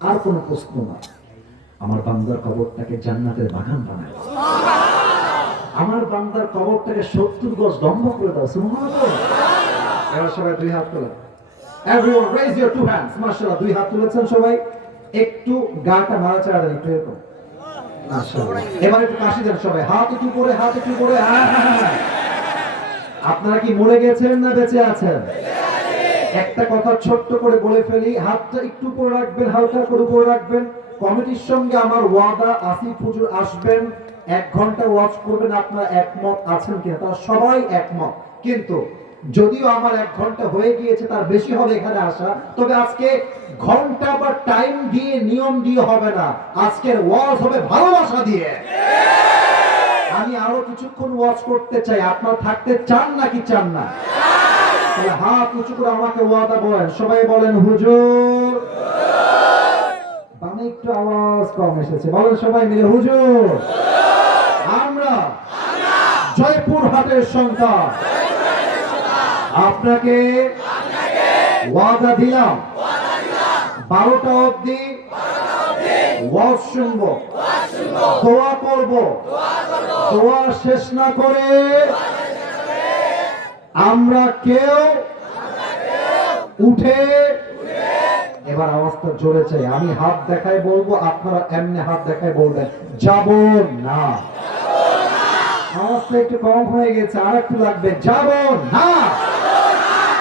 আর কোনো প্রশ্ন না। আমার বান্দার কবরটাকে জান্নাতের বাগান বানায়, আমার বান্দার কবরটাকে 70 গজ লম্বা করে দাও। সুবহানাল্লাহ। এবার সবাই 2 হাত তোলেন। Everyone raise your 2 hands. মাশাআল্লাহ, 2 হাত তুলেছেন সবাই। একটু গাটা নাড়াচাড়া দেন, একটু এরকম। মাশাআল্লাহ। এবার একটু কাশি দেন সবাই, হাত একটু করে, হাত একটু করে। হ্যাঁ। আপনারা কি মরে গেছেন না বেঁচে আছেন? একটা কথা ছোট্ট করে বলে ফেলি, হাতটা একটু উপরে রাখবেন, হালকা করে উপরে রাখবেন। কমিটির সঙ্গে আমার ওয়াদা, আসিফ হুজুর আসবেন, 1 ঘন্টা ওয়াচ করবেন। আপনারা একমত আছেন কিনা? তারা সবাই একমত, কিন্তু যদিও আমার 1 ঘন্টা হয়ে গিয়েছে, তার বেশি হবে এখানে আসা, তবে আজকে ঘন্টা বা টাইম দিয়ে নিয়ম দিয়ে হবে না, আজকের ওয়াজ হবে ভালোবাসা দিয়ে। আমি আরো কিছুক্ষণ ওয়াচ করতে চাই, আপনারা থাকতে চান নাকি চান না? তাহলে হাত উঁচু করে আমাকে ওয়াদা বলেন, সবাই বলেন হুজুর। বামে একটু আওয়াজ কম এসেছে, বলেন সবাই মিলে হুজুর। আমরা জয়পুর বালুরহাটের সন্তান, আপনাকে ওয়াদা দিলাম 12টা অবধি ওয়াজ শুনবো, দোয়া করব, দোয়া শেষ না করে আমরা কেউ উঠে, এবার আওয়াজটা জোরে চাই, আমি হাত দেখায় বলবো, আপনারা এমনি হাত দেখায় বলবেন যাব না। আওয়াজটা একটু কম হয়ে গেছে, আর একটু লাগবে, যাব না।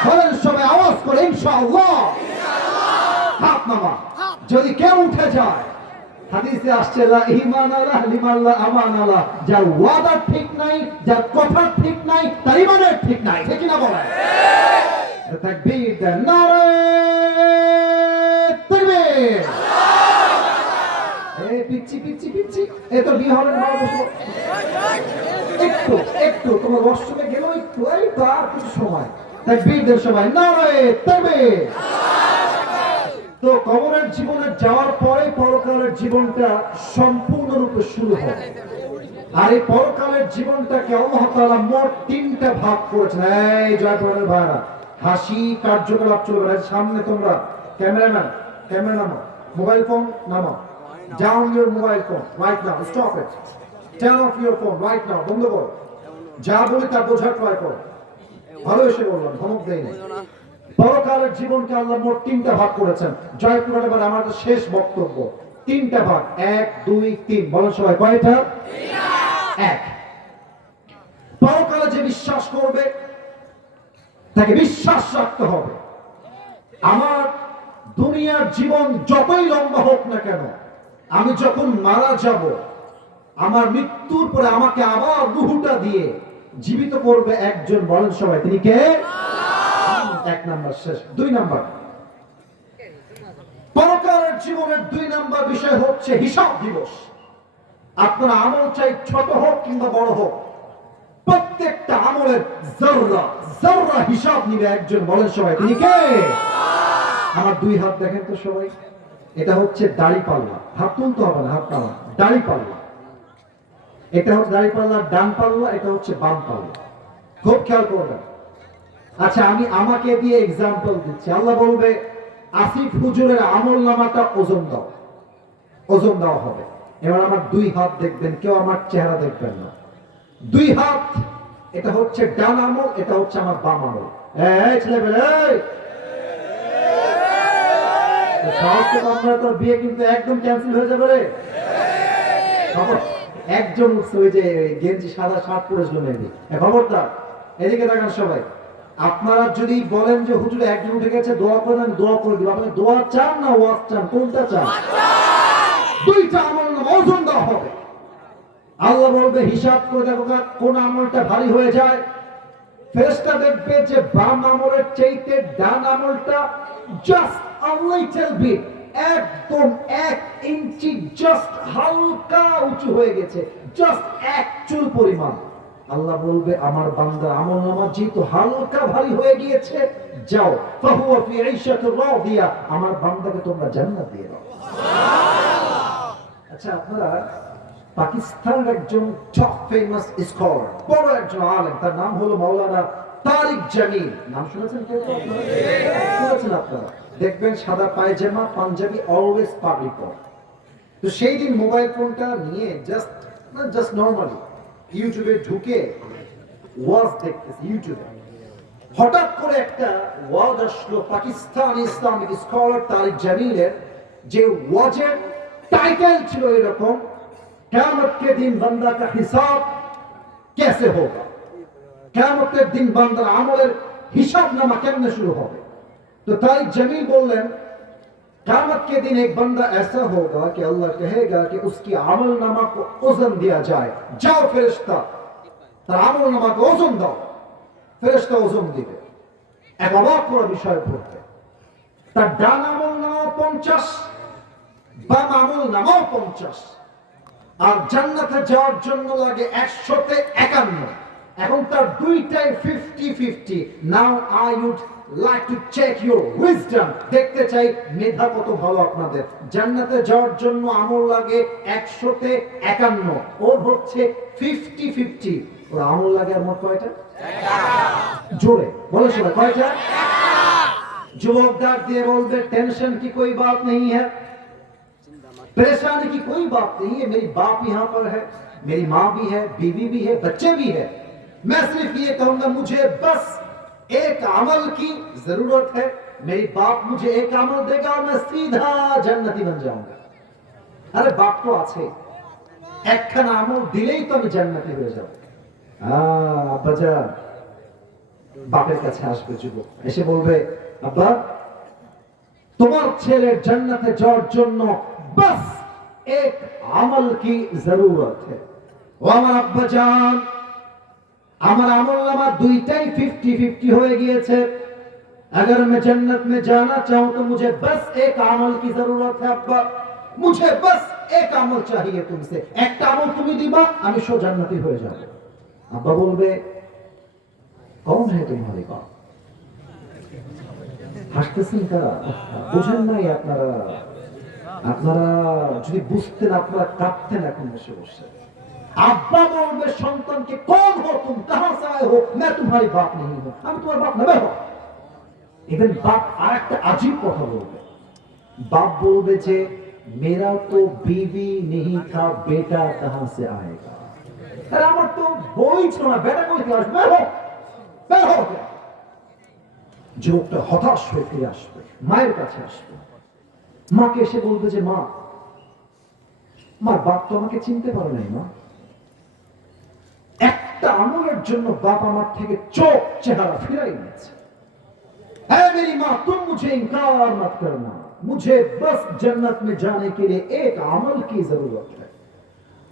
বলেন সবাই আওয়াজ করে ইনশাআল্লাহ। হাত নামা। যদি কেউ উঠে যায়, হাদিসে আসছে লা ঈমান আলা লিমান লা আমান আলা, যার ওয়াদা ঠিক নাই, যার কথা ঠিক নাই, তার ঈমানের ঠিক নাই, ঠিক না বলেন? তাকবীর দেন, নারে তাকবীর। এই পিচ্ছি পিচ্ছি পিচ্ছি, এ তো বিয়ে হবে না, একটু একটু তোমার ওয়াশরুমে গেল, একটু এই তো আর কিছু সময়। তাকবীর দেন সবাই, নারে তাকবীর। তো কবরের জীবনে যাওয়ার পরে পরকালের জীবনটা সম্পূর্ণরূপে শুরু হয়। আর এই পরকালের জীবনটাকে আল্লাহ তাআলা মোট 3টা ভাগ করেছেন। এই জয়পুরের ভাইরা, হাসি কার্যকলাপ চলবে না। সামনে তোমরা ক্যামেরাম্যান, ক্যামেরা নামো, মোবাইল ফোন নামো, down your mobile phone right now, stop it, turn off your phone right now, বন্ধ করো। যা বলি তা বোঝার ট্রাই করো, ভালোবেসে বললাম, ধমক দেয়নি। পরকালের জীবনকে আল্লাহ মোট 3টা ভাগ করেছেন। জয়পুরের এবার আমার শেষ বক্তব্য। 3টা ভাগ, 1 2 3, বলেন সবাই কয়টা? 1। পরকালে যে বিশ্বাস করবে তাকে বিশ্বাস রাখতে হবে আমার দুনিয়ার জীবন যতই লম্বা হোক না কেন, আমি যখন মারা যাব, আমার মৃত্যুর পরে আমাকে আবার রূহটা দিয়ে জীবিত করবে একজন, বলেন সবাই তিনি কে? 1 নাম্বার শেষ। 2 নাম্বার, পরকালের জীবনের 2 নাম্বার বিষয় হচ্ছে হিসাব দিবস। আপনার আমল চাই ছোট হোক কিংবা বড় হোক, প্রত্যেকটা আমলের যাররা যাররা হিসাব নিবে একজন, বলেন সবাই তিনি কে? আমার 2 হাত দেখেন তো সবাই, এটা হচ্ছে দাড়ি পাল্লা, হাত তুলতে হবে না, হাত পাল্লা, দাড়ি পাল্লা। এটা হচ্ছে দাড়ি পাল্লার ডান পাল্লা, এটা হচ্ছে বাম পাল্লা। খুব খেয়াল করবেন। আচ্ছা, আমি আমাকে দিয়ে এক্সাম্পল দিচ্ছি। আল্লাহ বলবে আসিফ হুজুরের আমল নামাটা ওজন দাও, ওজন দেওয়া হবে। এবার আমার 2 হাত দেখবেন, কেউ আমার চেহারা দেখবেন না। 2 হাত, এটা হচ্ছে ডান আমল, এটা হচ্ছে আমার বাম আমল। এই ছেলেবেলে, আমরা তো বিয়ে কিন্তু একদম ক্যান্সেল হয়ে যাবে রে। একজন ওই যে গেঞ্জি সাদা শার্ট পরেছিল মেবি, খবরদার। এদিকে দেখেন সবাই, আপনারা যদি বলেন যে হুজুর একজন উঠে গেছে দোয়া করেন, আমি দোয়া করে দিব। আপনি দোয়া চান না ওয়াজ চান, কোনটা চান? 2টা আমল নাম ওজন দেওয়া হবে। আল্লাহ বলবে হিসাব করে দেখো কোন আমলটা ভারী হয়ে যায়। ফেরেশতা দেখবে যে বাম আমলের চাইতে ডান আমলটা জাস্ট আ লিটল বিট, একদম 1 ইঞ্চি জাস্ট হালকা উঁচু হয়ে গেছে, জাস্ট 1 চুল পরিমাণ। আল্লাহ বলবে আমার বান্দার আমল নামা যেহেতু হালকা ভারী হয়ে গিয়েছে, যাও ফাহুয়া ফি আইশাতির রাদিয়া, আমার বান্দাকে তোমরা জান্নাত দিয়ে দাও। আচ্ছা, আপনারা পাকিস্তানের একজন টপ ফেমাস স্কলার, বড় একজন আলেম, তার নাম হলো মাওলানা তারিক জামিল। নাম শুনেছেন কেউ? শুনেছেন আপনারা? দেখবেন সাদা পায়জামা, পাঞ্জাবি, অলওয়েজ পাবলিক। তো সেই দিন মোবাইল ফোনটা নিয়ে জাস্ট নরমালি ইউটিউবে ঢুকে ওয়াজ দেখতেছে। ইউটিউবে হঠাৎ করে একটা ওয়াজ আসলো পাকিস্তানি ইসলামিক স্কলার তারিক জামিলের, যে ওয়াজের টাইটেল ছিল এরকম, কিয়ামত के दिन बंदा का हिसाब कैसे होगा, কিয়ামতের দিন বান্দার আমলের হিসাব নামা কেমনে শুরু হবে। तो तारिक जमील बोलें क़यामत के दिन एक बंदा ऐसा होगा कि अल्लाह कहेगा कि उसकी अमल नामा को ओजन दिया जाए, जाओ फरिश्ता तार अमल नामा को ओजन दो। फरिश्ता ओजन दिबे। एक अबाक करा विषय पड़ते, तार डान अमल नामा 50, बाम अमल नामा 50, আর জান্নাতে যাওয়ার জন্য লাগে 151। এখন তার 2টাই 50-50। Now I would like to check your wisdom, দেখতে চাই মেধা কত ভালো আপনাদের। জান্নাতে যাওয়ার জন্য আমল লাগে 151, ওর হচ্ছে 50-50। ওর আমল লাগে আর মোট কয়টা? জোরে বলো সবাই, কয়টা? যুবক ডাক দিয়ে বলবে, टेंशन की कोई बात नहीं है, परेशानी की कोई बात नहीं है, मेरी बाप यहाँ पर है, मेरी माँ भी है, बीवी भी है, बच्चे भी है। मैं सिर्फ ये कहूंगा, मुझे बस एक अमल की जरूरत है, मेरी बाप मुझे एक अमल देगा और मैं सीधा जन्नती बन जाऊंगा। अरे बाप तो আছে, একখানা আমল দিলেই তো আমি জান্নাতি হয়ে যাব। আব্বাজান বাপের কাছে আসবে যুবক, এসে বলবে, আব্বা তোমার ছেলের জান্নাতে যাওয়ার জন্য বাস এক আমল কি জরুরত है। ও আমার আব্বাজান, আমার আমলনামা দুইটাই 50-50 হয়ে গিয়েছে। अगर मैं जन्नत में जाना चाहूं तो मुझे बस एक अमल की जरूरत है अब्बा, मुझे बस एक अमल चाहिए तुमसे, एक अमल तुम्हें दिबा আমি সো জান্নাতি হয়ে যাব। আব্বা বলবে, कौन है तुम्हारे बाप? হাসতেছেন কারা? বুঝেন নাই আপনারা? আপনারা যদি বুঝতেন আপনারা কাঁদতেন এখন বসে বসে। আব্বা বলবে সন্তানকে, कौन हो तुम, कहां से आए हो? मैं तुम्हारी बाप नहीं हूं, আমি তোমার বাপ না। বেরো। इवन बाप আরেকটা আজীব কথা বলবে। बाप बोलबे जे मेरा तो बीवी नहीं था, बेटा कहां से आएगा? अरे আমার তো বই ছিল না, বেটা কই থেকে আসবে? বের হও। যুবকটা হতাশ হয়ে ফিরে আসবে, মায়ের কাছে আসবে। মাকে এসে বলবে যে মা, মার বাপ তো আমাকে চিনতে পারে নাই মা, একটা আমলের জন্য বাপ আমার থেকে চোখ চেহারা ফিরাই নিয়েছে। है मेरी माँ, तुम मुझे इनकार मत करना, मुझे बस जन्नत में जाने के लिए एक अमल की जरूरत है।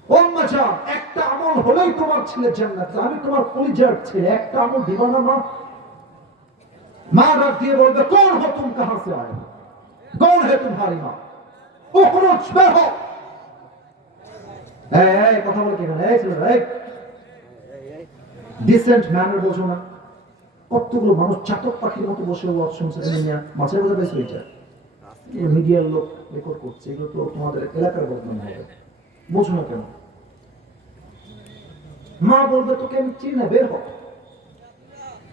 अम्मा जान, একটা আমল হলেই তোমার ছেলে জান্নাতে, আমি তোমার কলিজার ছেলে, একটা আমল দিবা না মা? মা ডাক দিয়ে বলবে, कौन हो तुम, कहां से आए हो, कौन है तुम्हारी माँ? उखरुज, बेहो। এই কথা বলে কেন? এই ছেলে, এই ডিসেন্ট ম্যানার বোঝো না? কতগুলো মানুষ চাতক পাখির মতো বসে ওয়াজ শুনছে, নিয়ে মাছের বোঝা পাইছো? এটা মিডিয়ার লোক রেকর্ড করছে, এগুলো তো তোমাদের এলাকার বদনাম হবে, বোঝো না কেন? মা বলবে, তোকে আমি চিনি না, বের হ।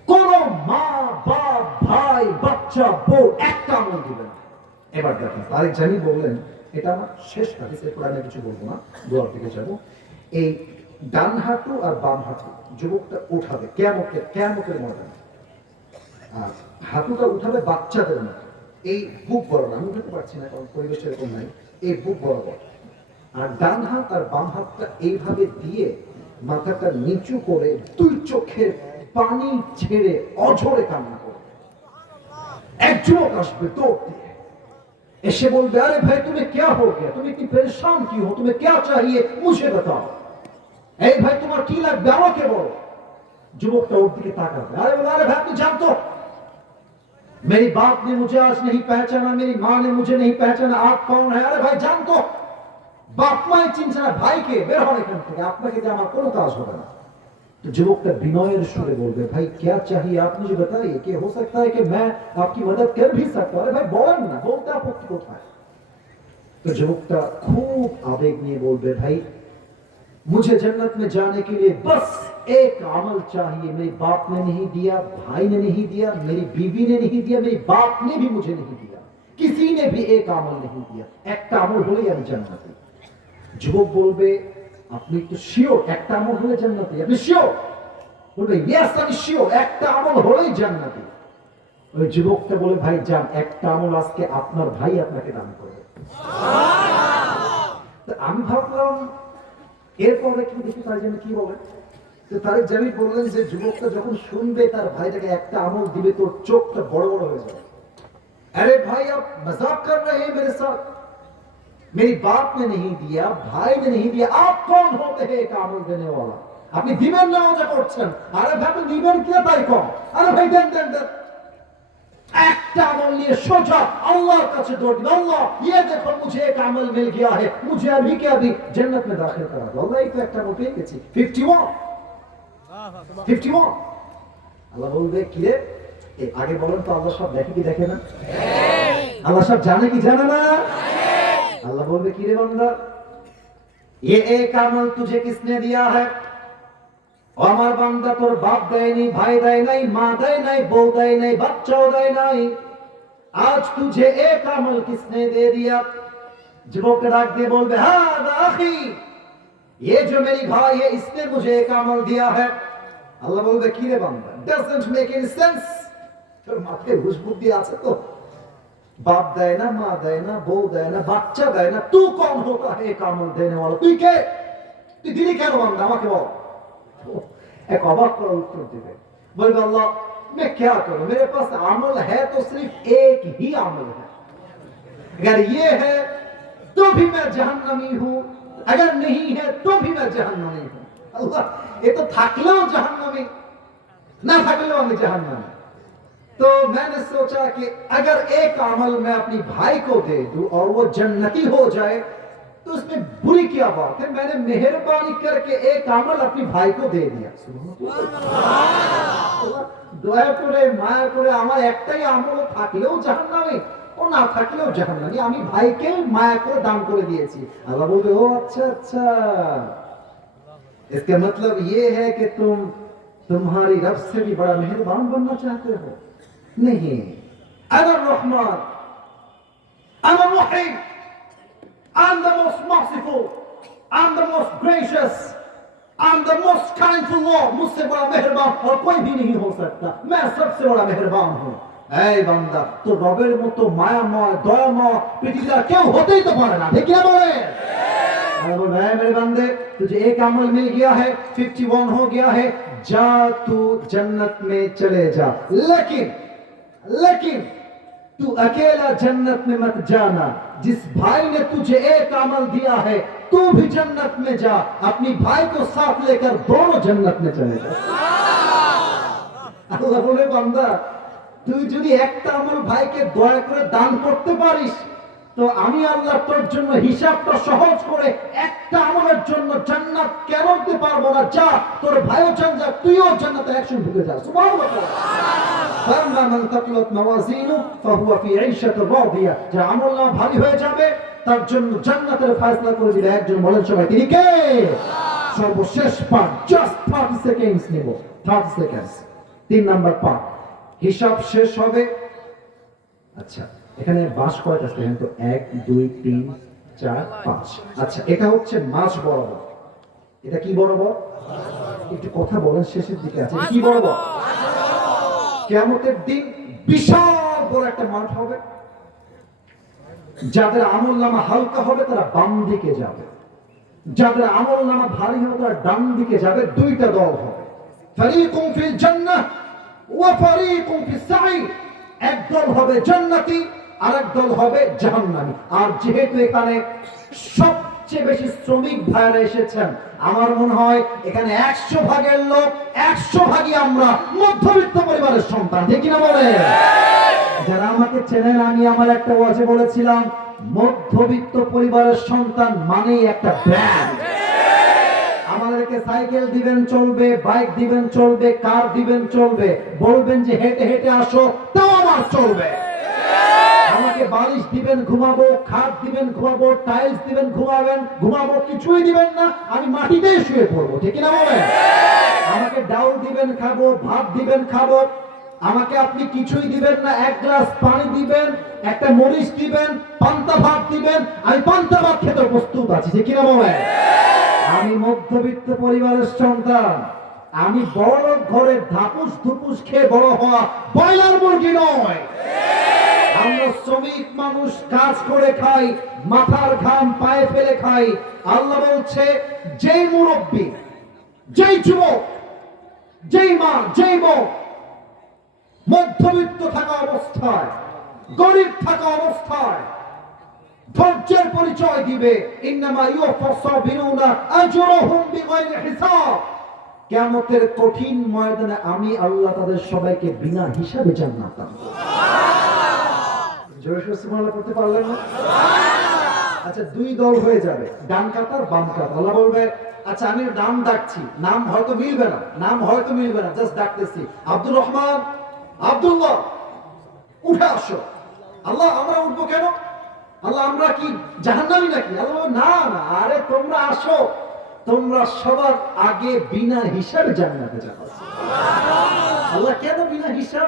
কোন মা, বাপ, ভাই, বাচ্চা, বউ একটা আমল দিবে না। এবার দেখেন আরেক জানি বললেন, এটা আমার শেষ হাদিস, এরপর আমি কিছু বলবো না, দোয়ার দিকে যাবো। এই ডান হাঁটু আর বাম হাঁটু যুবকটা উঠাবে কিয়ামতের ময়দানে, আর হাঁটুটা উঠাবে বাচ্চাদের মতো, এই বুক বরাবর। আমি উঠাতে পারছি না কারণ পরিবেশ এরকম নাই, এই বুক বরাবর। আর ডান হাত আর বাম হাতটা এইভাবে দিয়ে মাথাটা নিচু করে দুই চোখের পানি ছেড়ে অঝরে কান্না করবে। এক যুবক আসবে দৌড় দিয়ে, এসে বলবে, আরে ভাই তুমি क्या हो गया, তুমি কি परेशान क्यों हो, तुम्हें क्या चाहिए मुझे बताओ। এই ভাই তোমার কি লাগবে আমাকে বলো। যুবকটা ওর দিকে তাকাবে, আরে বলে, আরে ভাই আপনি জানতো मेरी बाप ने मुझे आज नहीं पहचाना, मेरी माँ ने मुझे नहीं पहचाना, आप कौन है? अरे भाई জানতো बाप माई চিনছে না ভাইকে, বের হন এখান থেকে, আপনাকে যে আমার কোনো কাজ হবে না। तो যুবকটা বিনয়ের সুরে বলবে, भाई क्या चाहिए आप मुझे बताइए, कि हो सकता है कि मैं आपकी मदद कर भी सकता हूं। अरे भाई बोलेন না, বলতে আপত্তি কোথায়? तो যুবকটা খুব আবেগ নিয়ে বলবে, भाई मुझे जन्नत में जाने के लिए बस एक अमल चाहिए, मेरे बाप ने नहीं दिया, भाई ने नहीं दिया, मेरी बीवी ने नहीं दिया, मेरे बाप ने भी मुझे नहीं दिया, किसी ने भी एक अमल नहीं दिया, একটা আমল হলেই আমি জান্নাতি। যুবক বলবে, আপনি তো শিওর একটা আমল হলে জান্নাতি? আপনি শিওর? বলবে, ইয়েস আমি শিওর, একটা আমল হলেই জান্নাতি। ওই যুবকটা বলে, ভাই যান, একটা আমল আজকে আপনার ভাই আপনাকে দান করবে। আমি ভাবলাম এরপরে কি দেখি তার জন্য কি বলে। তো তারেক জামিল বললেন যে যুবকটা যখন শুনবে তার ভাইটাকে একটা আমল দিবে, তোর চোখটা বড় বড় হয়ে যাবে। अरे भाई आप मजाक कर रहे हैं मेरे साथ, मेरी बाप ने नहीं दिया, भाई ने नहीं दिया, आप कौन होते हैं एक আমল देने वाला? আপনি দিবেন না মজা করছেন? আরে ভাই আপনি দিবেন কি না তাই কম। আরে ভাই দেন দেন দেন, একটা আমল নিয়ে সোজা আল্লাহর কাছে দৌড় দিন, আল্লাহ ये देखो मुझे एक अमल मिल गया है, मुझे अभी के अभी जन्नत में दाखिल करा दो। আল্লাহ এই তো একটা আমল পেয়ে গেছি, 51 আল্লাহ বলবে, কি রে আগে বলেন তো, আল্লাহ সব দেখে কি দেখে না? আল্লাহ সব জানে কি জানে না? আল্লাহ বলবে, কি রে বান্দা, ये एक अमल तुझे किसने दिया है? ও আমার বান্দা, তোর বাপ দেয়নি, ভাই দেয় নাই, মা দেয় নাই, বউ দেয় নাই, বাচ্চাও দেয় নাই, आज तुझे एक अमल किसने दे दिया? जुबक डाक दे बोलबे हादा अखी, ये जो मेरी भाई है इसने मुझे एक अमल दिया है। अल्लाह बोलबे की रे Banda, doesn't make any sense। তোর মাথায় হুশ বুদ্ধি আছে তো? बाप দেয় না, মা দেয় না, বউ দেয় না, বাচ্চা দেয় না, तू कौन होता है एक अमल देने वाला? তুই কে? তুই দিলি কেন বান্দা আমাকে বল। एक अबाक करा उत्तर दिबे, बोलबे अल्लाह मैं क्या करूं, मेरे पास अमल है तो सिर्फ एक ही अमल है, अगर ये है तो भी मैं जहन्नमी हूं, अगर नहीं है तो भी मैं जहन्नमी हूं। अल्लाह ये तो থাকলেও जहन्नमी, ना থাকলেও मैं जहन्नमी। तो मैंने सोचा कि अगर एक अमल मैं अपनी भाई को दे दूं और वो जन्नती हो जाए तो उसमें बुरी क्या बात है। मैंने मेहरबानी करके एक अमल अपनी भाई को दे दिया। দয়া করে মায়া করে আমার একটাই আমল থাকলেও জাহান্নামী ও না থাকলেও জাহান্নামী, আমি ভাইকে মায়া করে দান করে দিয়েছি। আল্লাহ বলবে ও अच्छा अच्छा, इसका मतलब ये है कि तुम तुम्हारी रब से भी बड़ा मेहरबान बनना चाहते हो। नहीं, अना रहमान, अना मुहीब, I'm the most merciful, I'm the most gracious, I'm the most kindful Lord। मुझसे बड़ा मेहरबान और कोई भी नहीं हो सकता, मैं सबसे बड़ा मेहरबान हूँ। এই বান্দা, তো রবের মতো মায়াময় দয়াময় পৃথিবীতে কেউ হতেই তো পারে না, ঠিক না বলে? मेरे बंदे, तुझे एक अमल मिल गया है, 51 हो गया है, जा तू जन्नत में चले जा। लेकिन तू अकेला जन्नत में मत जाना, जिस भाई ने तुझे एक अमल दिया है तू भी जन्नत में जा, अपनी भाई को साथ लेकर दोनों जन्नत में चले जा। আল্লাহ বলে বান্দা, তুই যদি একটা আমল ভাইকে দয়া করে দান করতে পারিস তো আমি আল্লাহ তোর জন্য হিসাবটা সহজ করে একটা আমলের জন্য জান্নাত কেন দিতে পারবো না। যা, তোর ভাইও জান্নাত, তুইও জান্নাতে একসঙ্গে ঢুকে যা। সুবহানাল্লাহ। فأما من ثقلت موازينه فهو في عيشة راضية। যে আমলনামা ভারী হয়ে যাবে তার জন্য জান্নাতের ফয়সালা করে দিবে একজন। বলেন সবাই তিনি কে? সর্বশেষ পার্ট, জাস্ট 30 সেকেন্ডস নেব, 30 সেকেন্ডস। 3 নাম্বার পার্ট, হিসাব শেষ হবে। আচ্ছা, এখানে বাস কয়টা আছে? তো 1 2 3 4 5। আচ্ছা, এটা হচ্ছে মাঝ বরাবর। এটা কি বরাবর? একটু কথা বলেন, শেষের দিকে আছে। কি বরাবর? কিয়ামতের দিন বিশাল বড় একটা মাঠ হবে, যাদের আমলনামা হালকা হবে তারা বাম দিকে যাবে, যাদের আমলনামা ভারী হবে তারা ডান দিকে যাবে। দুইটা দল হবে, ফারীকুম ফিল জান্নাহ ওয়া ফারীকুম ফিস সাঈর। এক দল হবে জান্নাতি আর এক দল হবে জাহান্নামী। আর যেহেতু এখানে সবচেয়ে বেশি শ্রমিক ভাইরা এসেছেন, আমার মনে হয় এখানে 100 ভাগের লোক 100 ভাগই আমরা মধ্যবিত্ত পরিবারের সন্তান, ঠিক কিনা বলে? যারা আমাকে চেনেন, আমি আমার একটা ওয়াজে বলেছিলাম মধ্যবিত্ত পরিবারের সন্তান মানেই একটা ব্র্যান্ড। আমাদেরকে সাইকেল দিবেন চলবে, বাইক দিবেন চলবে, কার দিবেন চলবে, বলবেন যে হেঁটে হেঁটে আসো তাও আমার চলবে। আমাকে বালিশ দিবেন ঘুমাবো, খাট দিবেন ঘুমাবো, টাইলস দিবেন ঘুমাবো, কিছুই দিবেন না, আমি মাটিতেই শুয়ে পড়বো, ঠিক না বলে? আমাকে ডাউল দিবেন খাবো, ভাত দিবেন খাবো, আমাকে আপনি কিছুই দিবেন না, এক গ্লাস পানি দিবেন, একটা মরিচ দিবেন, পান্তা ভাত দিবেন, আমি পান্তা ভাত খেতে প্রস্তুত আছি, ঠিক না বলে? আমি মধ্যবিত্ত পরিবারের সন্তান, আমি বড় ঘরে ধাপুস ধুপুস খেয়ে বড় হওয়া ব্রয়লার মুরগি নয়। আমরা শ্রমিক মানুষ, কাজ করে খাই, মাথার ঘাম পায়ে ফেলে খাই। আল্লাহ বলছে যেই মুরব্বী, যেই যুবক, যেই মা, যেই বোন মধ্যবিত্ত থাকা অবস্থায়, গরিব থাকা অবস্থায় ধৈর্যের পরিচয় দিবে, ইন্নামা ইউওয়াফাস সাবিরুনা আজরুহুম বিগাইরি হিসাব। কিয়ামতের কঠিন ময়দানে আমি আল্লাহ তাদের সবাইকে বিনা হিসাবে জান্নাত দান করব। জোরে সুবহানাল্লাহ করতে পারলেন না? আচ্ছা, দুই দল হয়ে যাবে, ডান কাতার বাম কাতার। আল্লাহ বলবে আচ্ছা আমি নাম ডাকছি, নাম হয়তো মিলবে না, জাস্ট ডাকতেছি, আব্দুর রহমান, আব্দুল্লাহ, উঠে আসো। আল্লাহ আমরা উঠবো কেন? আল্লাহ আমরা কি জাহান্নামী নাকি? আল্লাহ না না, আরে তোমরা আসো। তোমরা সবার আগে বিনা হিসাবে জান্নাতে যাবে। আল্লাহ কেন বিনা হিসাব?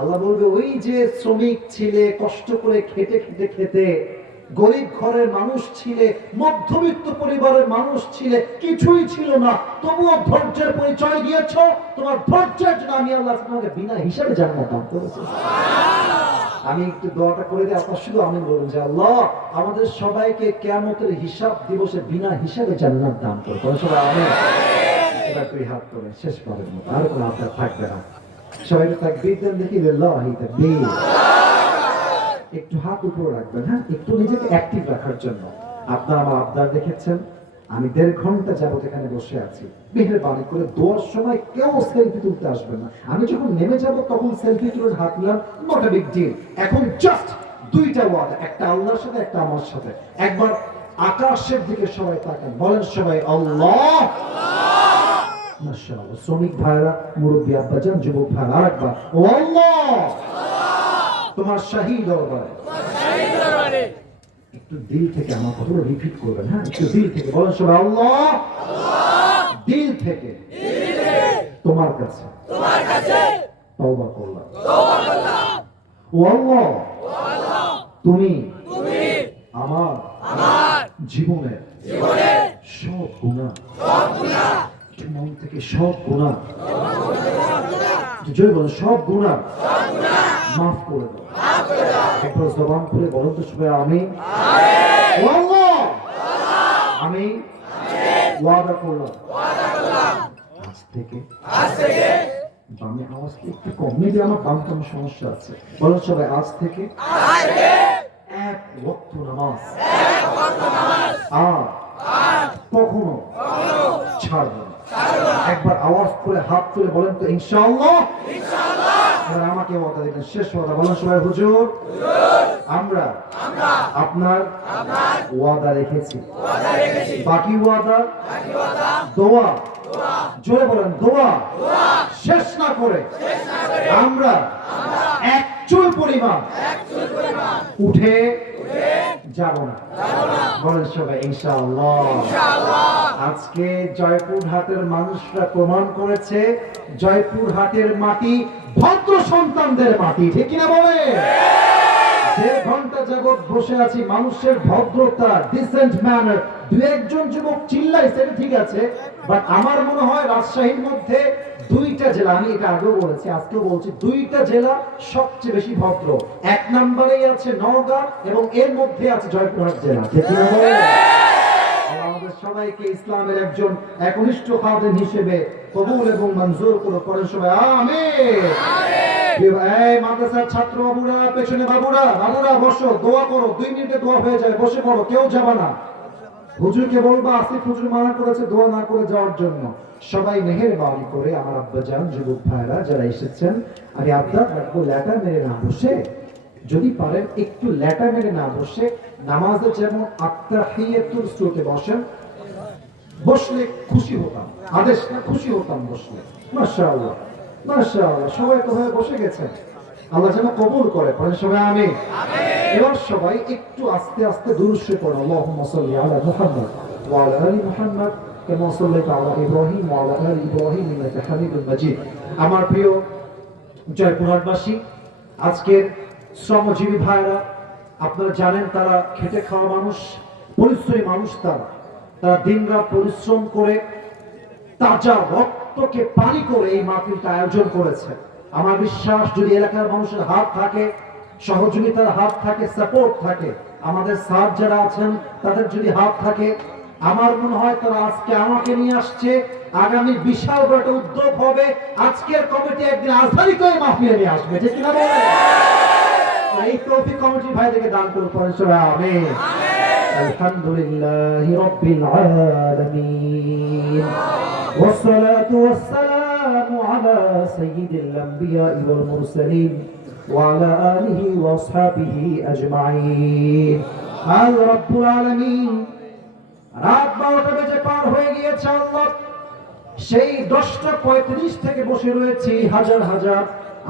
আল্লাহ বলবে ওই যে শ্রমিক ছিলে, কষ্ট করে খেটে খেটে খেতে, গরিব ঘরের মানুষ ছিলে, মধ্যবিত্ত পরিবারের মানুষ ছিলে, কিছুই ছিল না, তবুও ধৈর্যের পরিচয় দিয়েছ। তোমার ধৈর্যের জন্য আমি আল্লাহ তোমাকে বিনা হিসাবে জান্নাত দান করেছি। আমি একটু দোয়াটা করে দিই, আপনার শুধু আমি বলুন যে আল্লাহ আমাদের সবাইকে কিয়ামতের হিসাব দিবসে বিনা হিসাবে জান্নাত দান করো। সবাই আমিন। এবার তুই হাত তোলেন শেষবারের মতো, আর কোনো আপনার থাকবে না। সবাই তাকবীর দেন দেখি, লিল্লাহি তাকবীর। একটু হাত উপরে রাখবেন, হ্যাঁ, একটু নিজেকে অ্যাক্টিভ রাখার জন্য। আপনারা আমার আবদার দেখেছেন, আমি 1.5 ঘন্টা যাবত এখানে বসে আছি। মেহেরবানি করে দোয়ার সময় কেউ সেলফি তুলতে আসবে না। আমি যখন নেমে যাব তখন সেলফি তুলে হাত নিলাম, নট আ বিগ ডিল। এখন জাস্ট 2টা ওয়াদা, একটা আল্লাহর সাথে, একটা আমার সাথে। একবার আকাশের দিকে সবাই তাকান, বলেন সবাই আল্লাহ। মাশাআল্লাহ। শ্রমিক ভাইরা, মুরব্বী আব্বাজান, যুবক ভাইরা আরেকবার ও আল্লাহ। তোমার শাহী দরবারে, একটু দিল থেকে আমার কথাটা রিপিট করবেন, হ্যাঁ, একটু দিল থেকে বলেন সবাই আল্লাহ। দিল থেকে তোমার কাছে তওবা করলাম। ও আল্লাহ, তুমি আমার জীবনের সব গুনাহ, মন থেকে সব গুনাহ, জোরে বলেন সব গুনাহ মাফ করে দাও। একবার জবান খুলে বলুন তো সবাই আমিন। ও আল্লাহ, আমি ওয়াদা করলাম আজ থেকে বামে আওয়াজটা একটু কমিয়ে দিয়ে, আমার বাম কানে সমস্যা আছে। বলুন সবাই আজ থেকে 1 ওয়াক্ত নামাজ আর কখনো ছাড়ব না। একবার আওয়াজ করে হাত তুলে বলেন তো ইনশাআল্লাহ। এবার আমাকে ওয়াদা দিবেন, শেষ ওয়াদা বলেন সবাই হুজুর আমরা আপনার ওয়াদা রেখেছি। বাকি ওয়াদা দোয়া, জোরে বলেন দোয়া শেষ না করে আমরা এক চুল পরিমাণ উঠে যাব না। বলেন সবাই ইনশাআল্লাহ। আজকে জয়পুরহাটের মানুষরা প্রমাণ করেছে জয়পুরহাটের মাটি ভদ্র সন্তানদের মাটি, ঠিক কিনা বলে? 1.5 ঘন্টা যাবত বসে আছি, মানুষের ভদ্রতা, ডিসেন্ট ম্যানার। 2-1 যুবক চিল্লাইছে, ঠিক আছে, বাট আমার মনে হয় রাজশাহীর মধ্যে 2টা জেলা, আমি এটা আগেও বলেছি আজকেও বলছি, 2টা জেলা সবচেয়ে বেশি ভদ্র। 1 নম্বরেই আছে নওগাঁ এবং এর মধ্যে আছে জয়পুরহাট জেলা, ঠিক কিনা বলে? আমাদের সবাইকে ইসলামের একজন একনিষ্ঠ খাদেম হিসেবে কবুল এবং মঞ্জুর করে করেন সবাই আমিন। এই মাদ্রাসার ছাত্র বাবুরা, পেছনে বাবুরা, বাবুরা বসো, দোয়া করো, 2 মিনিটে দোয়া হয়ে যায়, বসে পড়ো, কেউ যাবে না। হুজুরকে বলবা আসিফ হুজুর মানা করেছে দোয়া না করে যাওয়ার জন্য। সবাই মেহেরবানি করে আমার আব্বাজান, যুবক ভাইরা যারা এসেছেন, আমি আপনার একটু লেটা মেরে না বসে, যদি পারেন একটু লেটা মেরে না বসে, নামাজে যেমন আত্তাহিয়াতুল সুরতে বসেন, বসলে খুশি হতাম, আদেশ না খুশি হতাম বসলে। মাশাআল্লাহ মাশাআল্লাহ, সবাই তো হয়ে বসে গেছেন, আল্লাহ যেন কবুল করে। সবাই আমিন। এবার সবাই একটু আস্তে আস্তে দুরূদ শরীফ পড়ো। আল্লাহুম্মা সাল্লি আলা মুহাম্মাদ ওয়া আলা আলি মুহাম্মাদ কামা সাল্লাইতা আলা ইব্রাহিম ওয়া আলা আলি ইব্রাহিম ইন্নাকা হামিদুম মাজিদ। আমার প্রিয় জয়পুরহাটবাসী, আজকের শ্রমজীবী ভাইরা, আপনারা জানেন তারা খেটে খাওয়া মানুষ, পরিশ্রমী মানুষ, তারা দিনরাত পরিশ্রম করে তাজা রক্তকে পানি করে এই মাহফিলটা আয়োজন করেছে। আমার বিশ্বাস যদি এলাকার মানুষের হাত থাকে, সহযোগিতার হাত থাকে, সাপোর্ট থাকে, আমাদের স্যার যারা আছেন তাদের যদি হাত থাকে, আমার মনে হয় তারা আজকে আমাকে নিয়ে আসছে, আগামী বিশাল বড় একটা উদ্যোগ হবে, আজকের কমিটি একদিন আজহারিকে মাহফিলে নিয়ে আসবে, ঠিক কিনা বলেন? এই তৌফিক কমিটি ভাইদেরকে দান করুন, সবাই আমিন। আলহামদুলিল্লাহি রাব্বিল আলামিন والصلاة والسلام على سيد الأنبياء والمرسلين وعلى آله وأصحابه أجمعين رب العالمين। রাত 12টা বেজে পার হয়ে গিয়েছে, আল্লাহ সেই 10:35 থেকে বসে রয়েছি, হাজার হাজার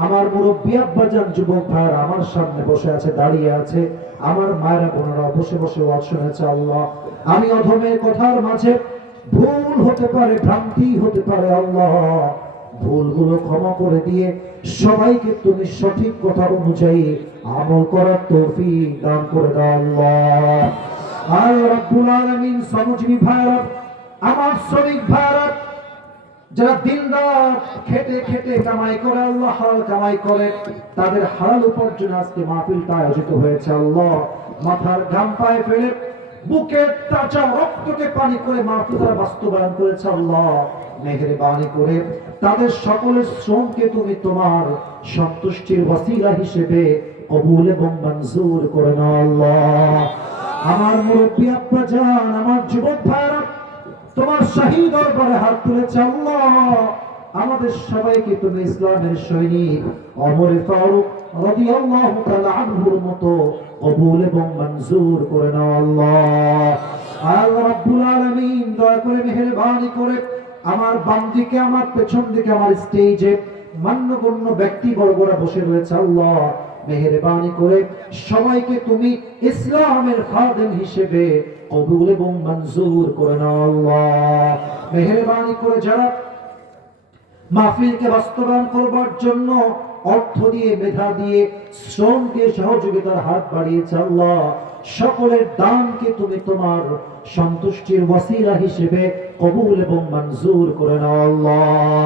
আমার মুরব্বী আব্বাজান, যুবক ভাইরা আমার সামনে বসে আছে, দাঁড়িয়ে আছে, আমার মায়েরা বোনেরা বসে বসে ওয়াজ শুনেছে। আল্লাহ আমি অধমের কথার মাঝে ভুল হতে পারে, ভ্রান্তি হতে পারে আল্লাহ, ভুলগুলো ক্ষমা করে দিয়ে সবাইকে তুমি সঠিক কথা অনুযায়ী আমল করার তৌফিক দান করে দাও আল্লাহ। আর রব্বুল আলামিন, শ্রমজীবী ভাইরা, আমার শ্রমিক ভাইরা, যারা দিন রাত খেটে খেটে কামাই করে আল্লাহ, হালাল কামাই করে, তাদের হালাল উপার্জনে আজকে মাহফিলটা আয়োজিত হয়েছে আল্লাহ। মাথার ঘাম পায়ে ফেলে বুকের তাজা রক্তকে পানি করে মাহফিলটা বাস্তবায়ন করেছে আল্লাহ। মেহেরবানি করে তাদের সকলের শ্রমকে তুমি তোমার সন্তুষ্টির ওয়াসিলা হিসেবে কবুল এবং মঞ্জুর করে নাও আল্লাহ। আমার মুরব্বী আব্বা জান, আমার যুবক ভাইরা, তোমার শাহী দরবারে হাত তুলেছে আল্লাহ। আমাদের সবাইকে তুমি ইসলামের সৈনিক ওমর ফারুক রাদিয়াল্লাহু তাআলা আনহুর মতো কবুল এবং মঞ্জুর করে নাও আল্লাহ। আল্লাহ রাব্বুল আলামিন, দয়া করে মেহেরবানি করে আমার বাম দিকে, আমার পেছন দিকে, আমার স্টেজে মান্যগণ্য ব্যক্তিবর্গরা বসে রয়েছে আল্লাহ, মেহেরবানি করে সবাইকে তুমি ইসলামের খাদেম হিসেবে কবুল এবং মঞ্জুর করে নাও আল্লাহ। মেহেরবানি করে যারা মাহফিলকে বাস্তবায়ন করবার জন্য অর্থ দিয়ে, মেধা দিয়ে, শ্রম দিয়ে সহযোগিতার হাত বাড়িয়েছে আল্লাহ, সকলের দানকে তুমি তোমার সন্তুষ্টির ওয়াসিলা হিসেবে কবুল এবং মঞ্জুর করে নাও আল্লাহ।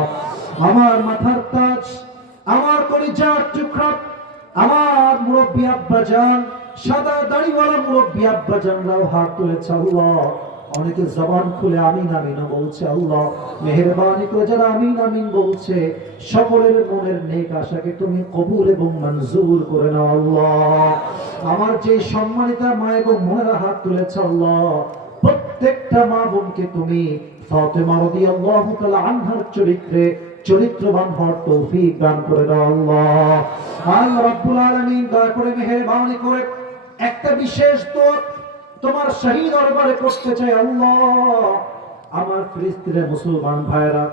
আমার মাথার তাজ, আমার কলিজার টুকরা, আমার মুরব্বী আব্বা জান, সাদা দাড়িওয়ালা মুরব্বী আব্বা জানরাও হাত তুলেছে আল্লাহ। অনেকে জবান খুলে আমিন আমিন বলছে আল্লাহ। মেহেরবানি করে যারা আমিন আমিন বলছে, সকলের মনের নেক আশাকে তুমি কবুল এবং মঞ্জুর করে নাও আল্লাহ। আমার যে সম্মানিতা মা এবং বোনেরা হাত তুলেছে আল্লাহ, প্রত্যেকটা মা বোনকে তুমি ফাতেমা রাদিয়াল্লাহু তাআলা আনহার চরিত্রে চরিত্রবান হওয়ার তৌফিক দান করে দাও আল্লাহ। আল্লাহ রাব্বুল আলামিন, দয়া করে মেহেরবানি করে একটা বিশেষ দোয়া তোমার শাহী দরবারে করতে চাই আল্লাহ। আমার ফিলিস্তিনের মুসলমান ভাইরা,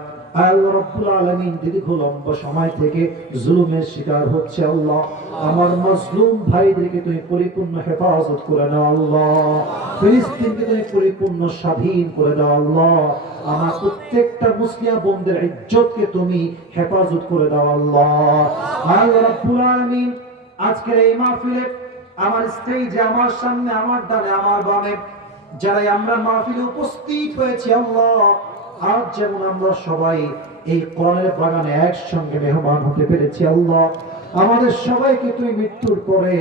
আল্লাহ রাব্বুল আলামিন দীর্ঘ লম্বা সময় থেকে জুলুমের শিকার হচ্ছে আল্লাহ। আমার মজলুম ভাইদেরকে তুমি পরিপূর্ণ হেফাজত করে নাও আল্লাহ। ফিলিস্তিনকে তুমি পরিপূর্ণ স্বাধীন করে দাও আল্লাহ। আমার প্রত্যেকটা মুসলিম বোনদের ইজ্জতকে তুমি হেফাজত করে দাও আল্লাহ। আল্লাহ রাব্বুল আলামিন, আজকের এই মাহফিলে আমার স্টেজে, আমার সামনে, আমার ডানে, আমার বামে যারাই আমরা মাহফিলে উপস্থিত হয়েছি আল্লাহ, আজ যেমন আমরা সবাই এই কোরআনের বাগানে একসঙ্গে মেহমান হতে পেরেছি আল্লাহ, আমাদের সবাইকে তুমি মৃত্যুর পরে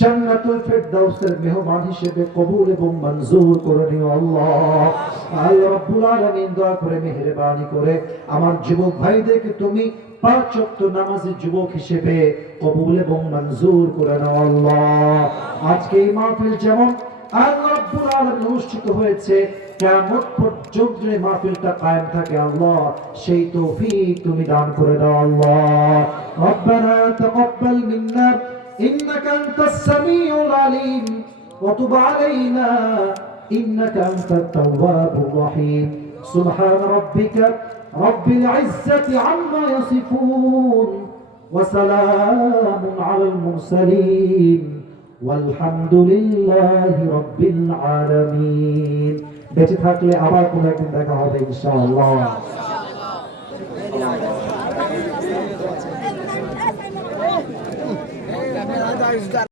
জান্নাতুল ফেরদাউসের মেহমান হিসেবে কবুল এবং মঞ্জুর করে নিও আল্লাহ। আল্লাহ রাব্বুল আলামিন, দয়া করে মেহেরবানি করে আমার যুবক ভাইদেরকে তুমি পাঁচ ওয়াক্ত নামাজি যুবক হিসেবে কবুল এবং মঞ্জুর করে নাও আল্লাহ। আজকে এই মাহফিল যেমন আল্লাহ রাব্বুল আলামিন অনুষ্ঠিত হয়েছে, কিয়ামত পর্যন্ত এই মাহফিলটা কায়েম থাকে আল্লাহ, সেই তৌফিক তুমি দান করে দাও আল্লাহ। রব্বানা তাকাব্বাল মিন্না ইন্নাকা আনতাস সামিউল আলিম ওয়া তুব আলাইনা ইন্নাকা আনতাত তাওয়াবুর রহিম। সুবহান রাব্বিকা রাব্বিল ইজ্জাতি আম্মা ইয়াসিফুন ওয়া সালামুন আলাল মুরসালিন ওয়ালহামদুলিল্লাহি রাব্বিল আলামিন। বেঁচে থাকলে আবার কোনো একদিন দেখা হবে ইনশাআল্লাহ।